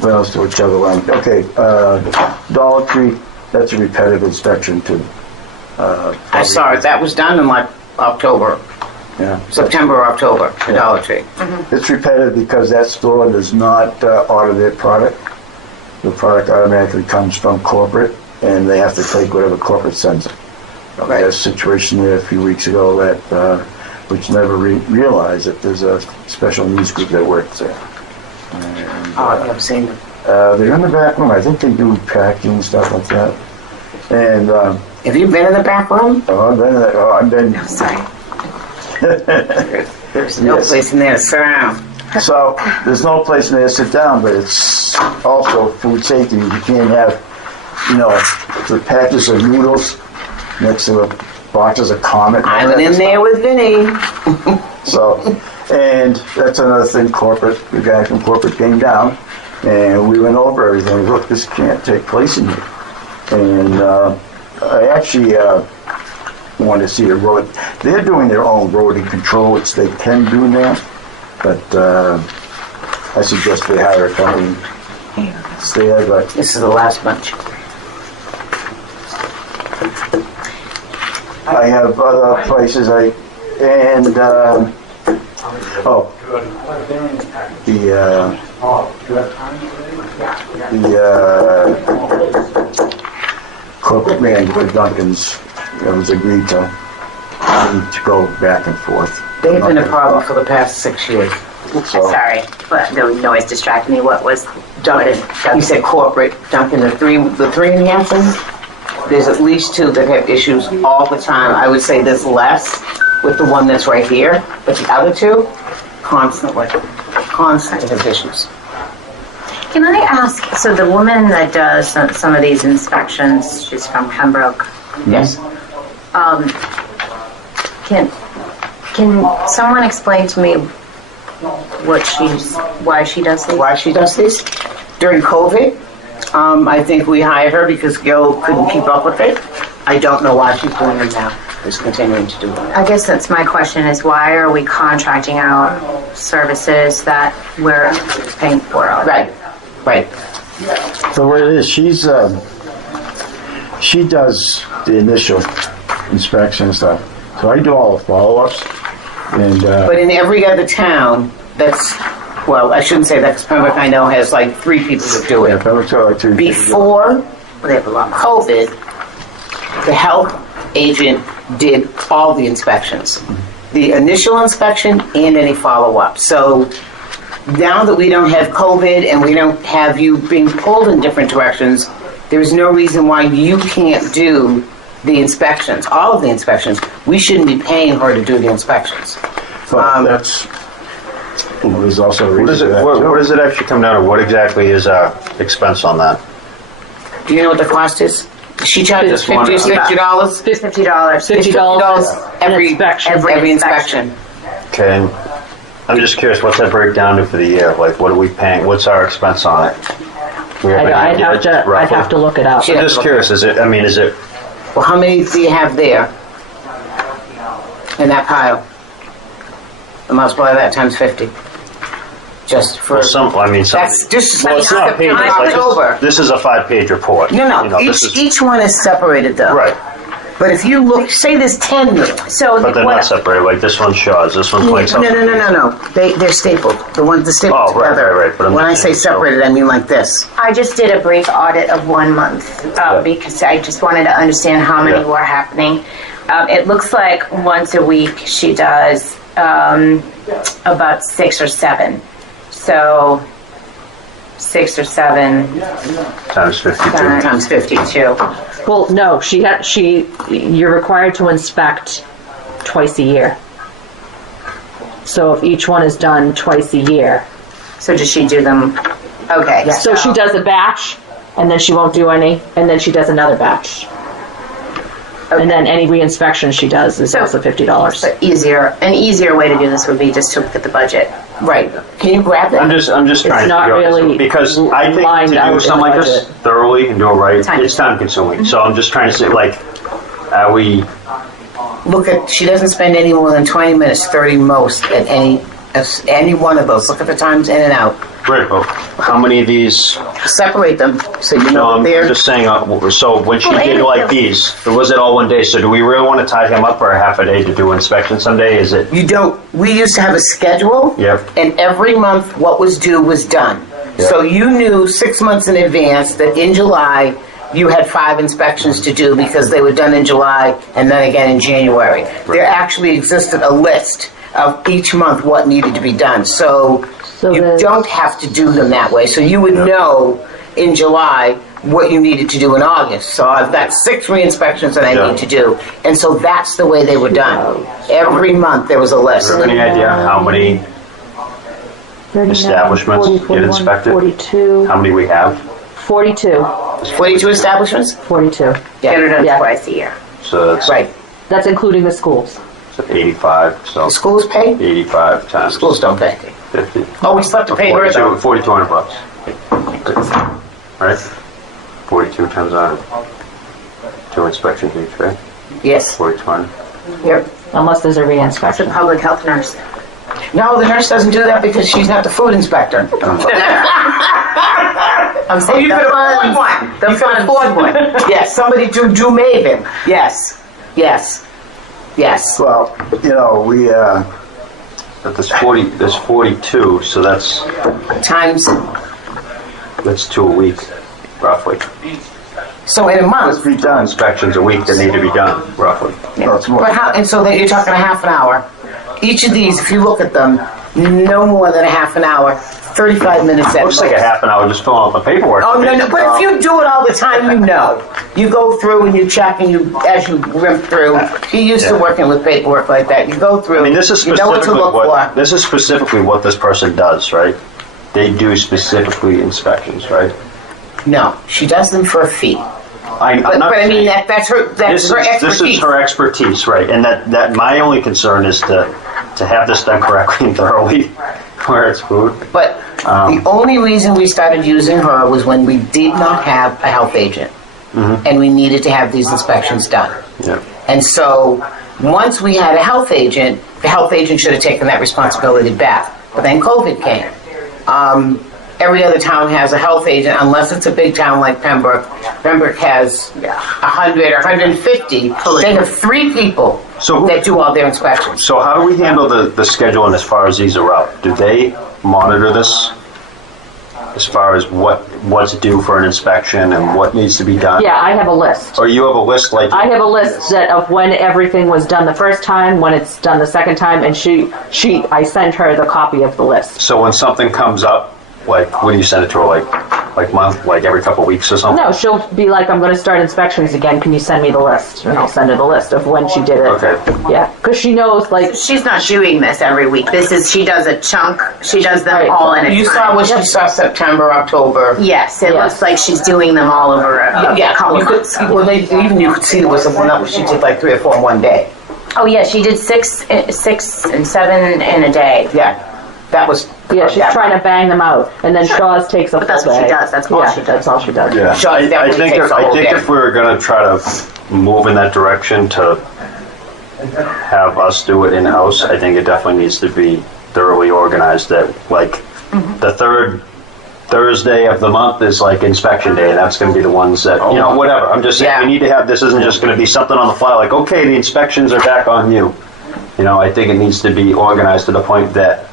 What else do we chug around? Okay, Dollar Tree, that's a repetitive inspection too. I saw it. That was done in like October. Yeah. September or October, the Dollar Tree. It's repetitive because that store does not order their product. The product automatically comes from corporate, and they have to take whatever corporate sends them. We had a situation there a few weeks ago that which never realized that there's a special needs group that works there. And, I've never seen them. they're in the back room. I think they do packing and stuff like that. And Have you been in the back room? I've been. Sorry. There's no Yes. place in there to sit down. So there's no place in there to sit down, but it's also food safety. You can't have, the packets of noodles next to the boxes of Comet. I went in there with Vinny. So, and that's another thing. The guy from corporate came down, and we went over everything. Look, this can't take place in here. And I actually wanted to see the road. They're doing their own rodent control, which they can do now. But I suggest they hire a company. Stay there, but This is the last bunch. I have other places. The corporate man for Duncan's was agreed to go back and forth. They've been a problem for the past 6 years. So, Sorry, but no noise distracted me. What was Duncan? You said corporate, Duncan, the three in Hanson? there's at least 2 that have issues all the time. I would say there's less with the one that's right here, but the other 2, constantly have issues. Can I ask, so the woman that does some of these inspections, she's from Pembroke. Yes. Can someone explain to me why she does these? Why she does this? During COVID, I think we hired her because Gil couldn't keep up with it. I don't know why she's doing it now. Is continuing to do it. I guess that's my question, is why are we contracting out services that we're paying for already? Right. So what it is, she does the initial inspection and stuff. So I do all the follow-ups. And But in every other town, well, I shouldn't say that because Pembroke, I know, has like 3 people that do yeah, it. Pembroke's got like 2. Before COVID, the health agent did all the inspections. The initial inspection and any follow-up. So now that we don't have COVID and we don't have you being pulled in different directions, there's no reason why you can't do the inspections, all of the inspections. We shouldn't be paying her to do the inspections. But that's, there's also a What reason does it, for that, what, too. what does it actually come down to? What exactly is our expense on that? Do you know what the cost is? She charges Just one. $50 or $60? $50. $50 every inspection. Every inspection. Okay, and I'm just curious, what's that break down to for the year? Like, what are we paying? What's our expense on it? We have any I'd idea, have to, I'd roughly? have to look it up. She- I'm just curious, is it, Well, how many do you have there? In that pile? And multiply that times 50. Just for... well, That's just... well, it's not paid, it's like, over. this is a 5-page report. No, You know, this is- each one is separated though. Right, But if you look, say there's 10 there. So but they're what- not separated, like this one's Shaw's, this one's like No. They're stapled. They're stapled Oh, right, together. right, but I'm When I just say saying, so- separated, I mean like this. I just did a brief audit of 1 month because I just wanted to understand how many Yeah. were happening. It looks like once a week she does about 6 or 7. So 6 or 7 times 52. Times 52. Well, no, you're required to inspect twice a year. So if each one is done twice a year. So does she do them? Okay. So she does a batch, and then she won't do any, and then she does another batch. And then any reinspection she does is also $50. So an easier way to do this would be just to look at the budget. Right. Can you grab that? I'm just trying to not figure out this, really because I think lined to out in do something the like this budget. thoroughly and do it right, Time it's time consuming. So I'm just trying to say, like, are we, She doesn't spend any more than 20 minutes, 30 most at any one of those. Look at the times in and out. right, but how many of these, Separate them so you no, know I'm they're... just saying, so when she Well, did maybe like if- these, was it all one day? So do we really want to tie him up for a half a day to do inspection someday? Is it, You don't, we used to have a schedule. Yep. And every month what was due was done. Yep. So you knew 6 months in advance that in July you had 5 inspections to do because they were done in July and then again in January. There actually existed a list of each month what needed to be done. So you the- don't have to do them that way. So you would know in July what you needed to do in August. So I've got 6 re-inspections that I Yeah. need to do. And so that's the way they were done. Every month there was a list. do you have any idea how many establishments get inspected? 42. how many we have? 42. 42 establishments? 42. Get her done Yeah. twice a year. So that's Right. That's including the schools. 85, so Schools pay? 85 times Schools don't pay. 50. Oh, we still have to pay her though. 4,200 bucks. Right? 42 times 100. 2 inspections each, right? Yes. 4,200. Yep. Unless there's a It's a reinspection. public health nurse. No, the nurse doesn't do that because she's not the food inspector. I'm Oh, saying you the could afford funds. one. The You could funds. afford one. Yes, somebody to do Maven. Yes. Yes. Yes. Well, we, But there's 42, so that's Times, 2 a week, roughly. so in a let's month. be done. Inspections a week that need to be done, roughly. No, it's more. But how, and so that you're talking a half an hour. Each of these, if you look at them, no more than a half an hour, 35 minutes at Looks like a most. half an hour just filling out the paperwork. Oh, no, but if you do it all the time, you know. You go through and you check and you, as you rimp through, you're used to Yeah. working with paperwork like that. You go through, I mean, this is you know what to specifically look what, for. this is specifically what this person does, right? They do specifically inspections, right? No, she does them for a fee. I'm But not I mean, saying- that's her This expertise. is her expertise, right? And that my only concern is to have this done correctly and thoroughly, where it's food. But the only reason we started using her was when we did not have a health agent. And we needed to have these inspections done. Yeah. And so, once we had a health agent, the health agent should have taken that responsibility back. But then COVID came. Every other town has a health agent, unless it's a big town like Pembroke. Pembroke has 100 or 150. They have 3 people So- that do all their inspections. So how do we handle the scheduling as far as these are up? Do they monitor this as far as what's due for an inspection and what needs to be done? Yeah, I have a list. Or you have a list like? I have a list of when everything was done the first time, when it's done the second time, and I sent her the copy of the list. So when something comes up, like when you send it to her, like every couple of weeks or something? No, she'll be like, I'm going to start inspections again. Can you send me the list? And I'll send her the list of when she did it. Okay. Yeah, because she knows, like, She's not doing this every week. She does a chunk. She does them Right. all in a You time. saw what she saw September, October. Yes, it Yes. looks like she's doing them all over a couple you of could months. see, well, you could see there was one that she did like 3 or 4 in one day. Oh yeah, she did 6 and 7 in a day. Yeah, that was. yeah, she's trying to bang them out. And then Shaw's takes a But that's full what she day. does. That's all Yeah, she does. that's all she does. Yeah. Sure, that I really think takes if, a whole day. we're gonna try to move in that direction to have us do it in-house, I think it definitely needs to be thoroughly organized. That like the third Thursday of the month is like inspection day, and that's going to be the ones that whatever. I'm just saying Yeah. we need to have. This isn't just going to be something on the fly. Like okay, the inspections are back on you. I think it needs to be organized to the point that.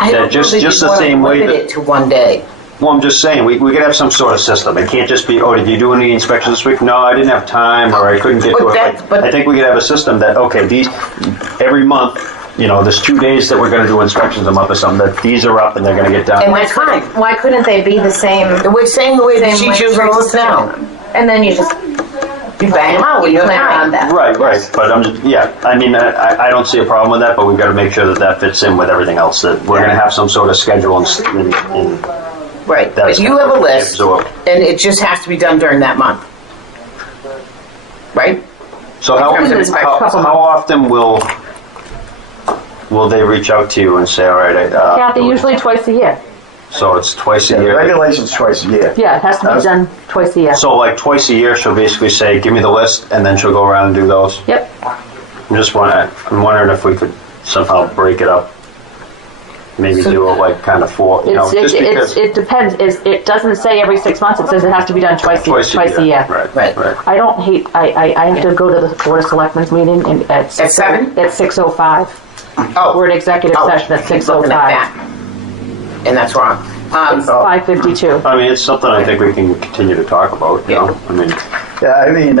I don't know just that the you'd wanna same way limit that- it to one day. Well, I'm just saying, we could have some sort of system. It can't just be, oh, did you do any inspections this week? No, I didn't have time, or I couldn't get But to it. that- but- I think we could have a system that, okay, every month, there's 2 days that we're gonna do inspections a month or something, that these are up and they're gonna get done. And that's fine. Why couldn't they be the same? We're saying the way that same she's way using for this now. And then you just You bang them out when you have plan time. on that. Right, but I mean, I don't see a problem with that, but we've gotta make sure that fits in with everything else, that we're gonna have some sort of schedule and Right, that's but you have a gonna be list, absorbed. and it just has to be done during that month. Right? So how terms of inspection. often will they reach out to you and say, all right, Kathy, usually twice a year. so it's twice a The year? regulation's twice a year. Yeah, it has to be done twice a year. So like twice a year, she'll basically say, give me the list, and then she'll go around and do those? Yep. I'm wondering if we could somehow break it up. Maybe do it like kind of just because It depends. It doesn't say every 6 months. It says it has to be done twice a year. Right. I don't hate. I have to go to the Board of Selectmen's meeting at 7? At 6:05. Oh. We're in executive session at he's looking at 6:05. that. And that's wrong. 5:52. I mean, it's something I think we can continue to talk about, I mean, Yeah, I mean,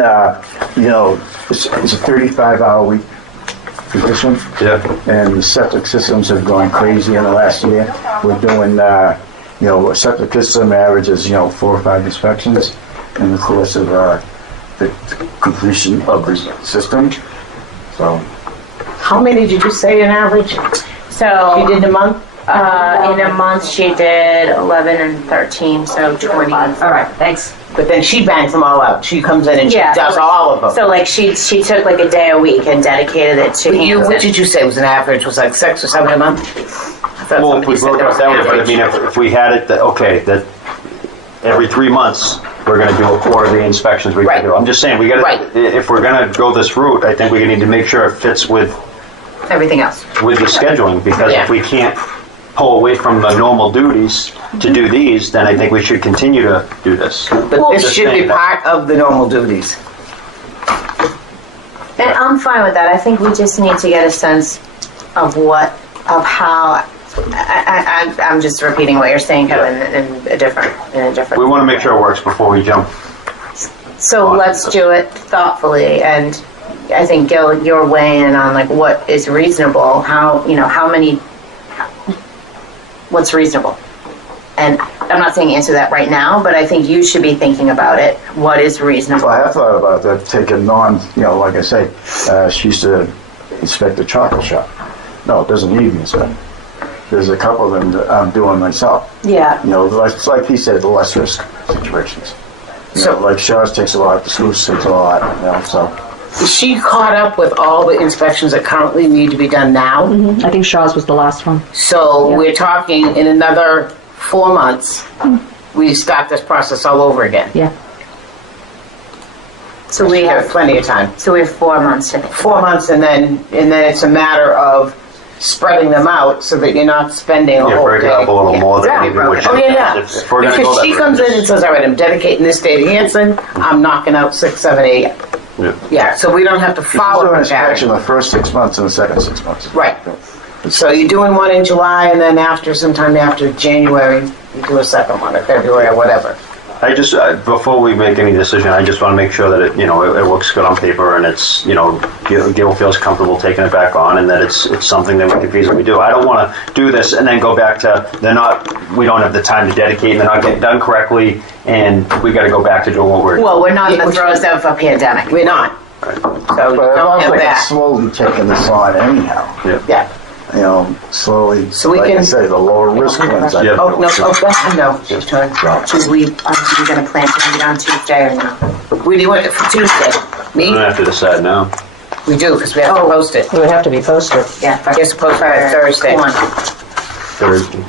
it's a 35-hour week position. yeah. And the septic systems have gone crazy in the last year. We're doing, a septic system averages, 4 or 5 inspections in the course of the completion of the system. So, How many did you say in average? So You did in a month? in a month she did 11 and 13, so 20. All right. Thanks. But then she bangs them all out. She comes in and she Yeah, does so- all of them. So like she took like a day a week and dedicated it to But Hanson. what did you say was an average? Was like 6 or 7 a month? I thought Well, if somebody we said broke it there up was that an way, but I average. mean, if we had it that every 3 months, we're gonna do a quarter of the inspections we Right. can do. I'm just saying, Right. if we're gonna go this route, I think we need to make sure it fits with Everything else. the scheduling, because Yeah. if we can't pull away from the normal duties to do these, then I think we should continue to do this. But this just should be saying that- part of the normal duties. And I'm fine with that. I think we just need to get a sense of how. I'm just repeating what you're saying, Kevin, in a different We want to make sure it works before we jump. So let's do it thoughtfully, and I think Gil, you're weighing in on like what is reasonable. How many? what's reasonable? And I'm not saying answer that right now, but I think you should be thinking about it. What is reasonable? Well, I have thought about that, taking like I say, she used to inspect the chocolate shop. No, it doesn't need to be inspected. There's a couple of them that I'm doing myself. Yeah. It's like he said, the less risk situations. So- Like Shaw's takes a lot, the Sluice takes a lot, so. Is she caught up with all the inspections that currently need to be done now? I think Shaw's was the last one. So Yeah. we're talking in another 4 months, we start this process all over again. Yeah. So we We have have plenty of time. 4 months to think. 4 months, and then it's a matter of spreading them out so that you're not spending a Yeah, whole break it day. up a little more than Exactly, maybe what broken you. Oh, yeah. If we're gonna go Because that she route, comes in and just- says, all right, I'm dedicating this day to Hanson, I'm knocking out 6, 7, 8. Yeah. Yeah, so we don't have to She's doing follow an her inspection pattern. the first 6 months and the second 6 months. Right. So you're doing one in July, and then sometime after January, you do a second one, or February, or whatever. I just, before we make any decision, I just want to make sure that it looks good on paper and it's, Gil feels comfortable taking it back on and that it's something that we can feasibly do. I don't want to do this and then go back to, we don't have the time to dedicate and they're not getting done correctly and we got to go back to doing what we're. Well, we're not in the throes of a pandemic. We're not. So But I've don't also have like that. slowly taking this on anyhow. Yeah. Slowly, So we like I can- say, the lower risk ones. Yeah. Oh, no, no, she's turning. Should we, are we going to plan to meet on Tuesday or no? We do it for Tuesday. We Me? don't have to decide now. We do, because we have to post it. It would have to be posted. Yeah. Just post it by Thursday. One. Thursday.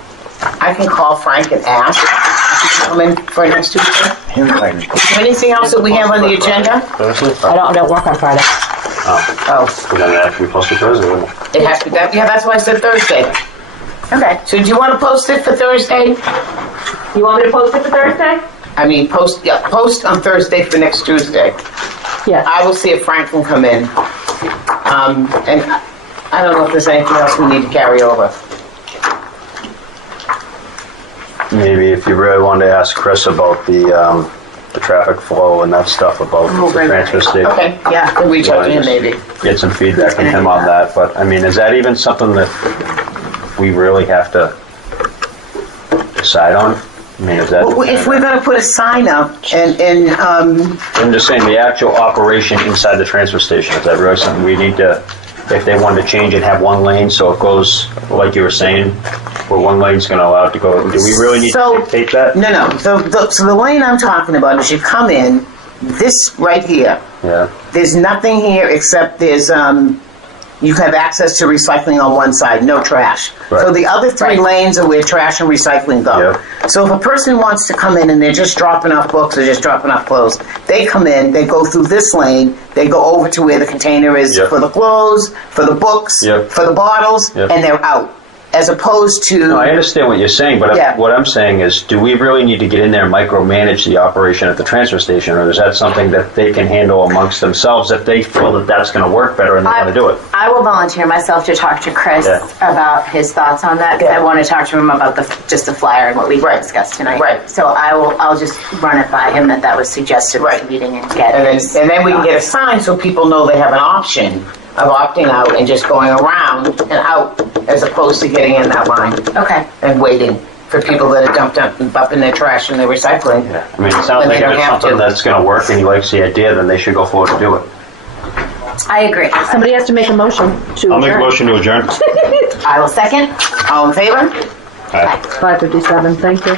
I can call Frank and ask if he can come in for next Tuesday. Anything else that we have on the agenda? Thursday? I don't work on Friday. Oh, We're going to have to be posted Thursday, wouldn't it? it has to be, yeah, that's why I said Thursday. Okay. So do you want to post it for Thursday? You want me to post it for Thursday? I mean, post on Thursday for next Tuesday. Yes. I will see if Frank can come in. And I don't know if there's anything else we need to carry over. Maybe if you really wanted to ask Chris about the traffic flow and that stuff about the transfer station. Okay, yeah, we'll reach out to him maybe. Get some feedback from him on that, but I mean, is that even something that we really have to decide on? I mean, is that? If we're gonna put a sign up and I'm just saying, the actual operation inside the transfer station, is that really something we need to, if they wanted to change it, have one lane, so it goes, like you were saying, where one lane's gonna allow it to go, do we really need So- to dictate that? no. So the lane I'm talking about is you come in, this right here, Yeah, there's nothing here except there's, you have access to recycling on one side, no trash. Right. So the other 3 lanes are where trash and recycling go. Yep. So if a person wants to come in and they're just dropping off books or just dropping off clothes, they come in, they go through this lane, they go over to where the container is Yep. for the clothes, for the books, Yep. for the bottles, Yep. and they're out. As opposed to... no, I understand what you're saying, but Yeah. what I'm saying is, do we really need to get in there and micromanage the operation at the transfer station, or is that something that they can handle amongst themselves if they feel that that's gonna work better and they wanna do it? I will volunteer myself to talk to Chris Yeah. about his thoughts on that, because I want to talk to him about just the flyer and what we discussed tonight. Right. So I'll just run it by him that was suggested at the meeting and get his And then we can get a sign so people know they have an option of opting out and just going around and out, as opposed to getting in that line Okay. and waiting for people that are dumped up in their trash and their recycling. I mean, it sounds And like they if don't it's have something to. that's gonna work and he likes the idea, then they should go forward to do it. I agree. Somebody has to make a motion to I'll make a adjourn. motion to adjourn. I will second. All in favor? Aye. 5:57, thank you.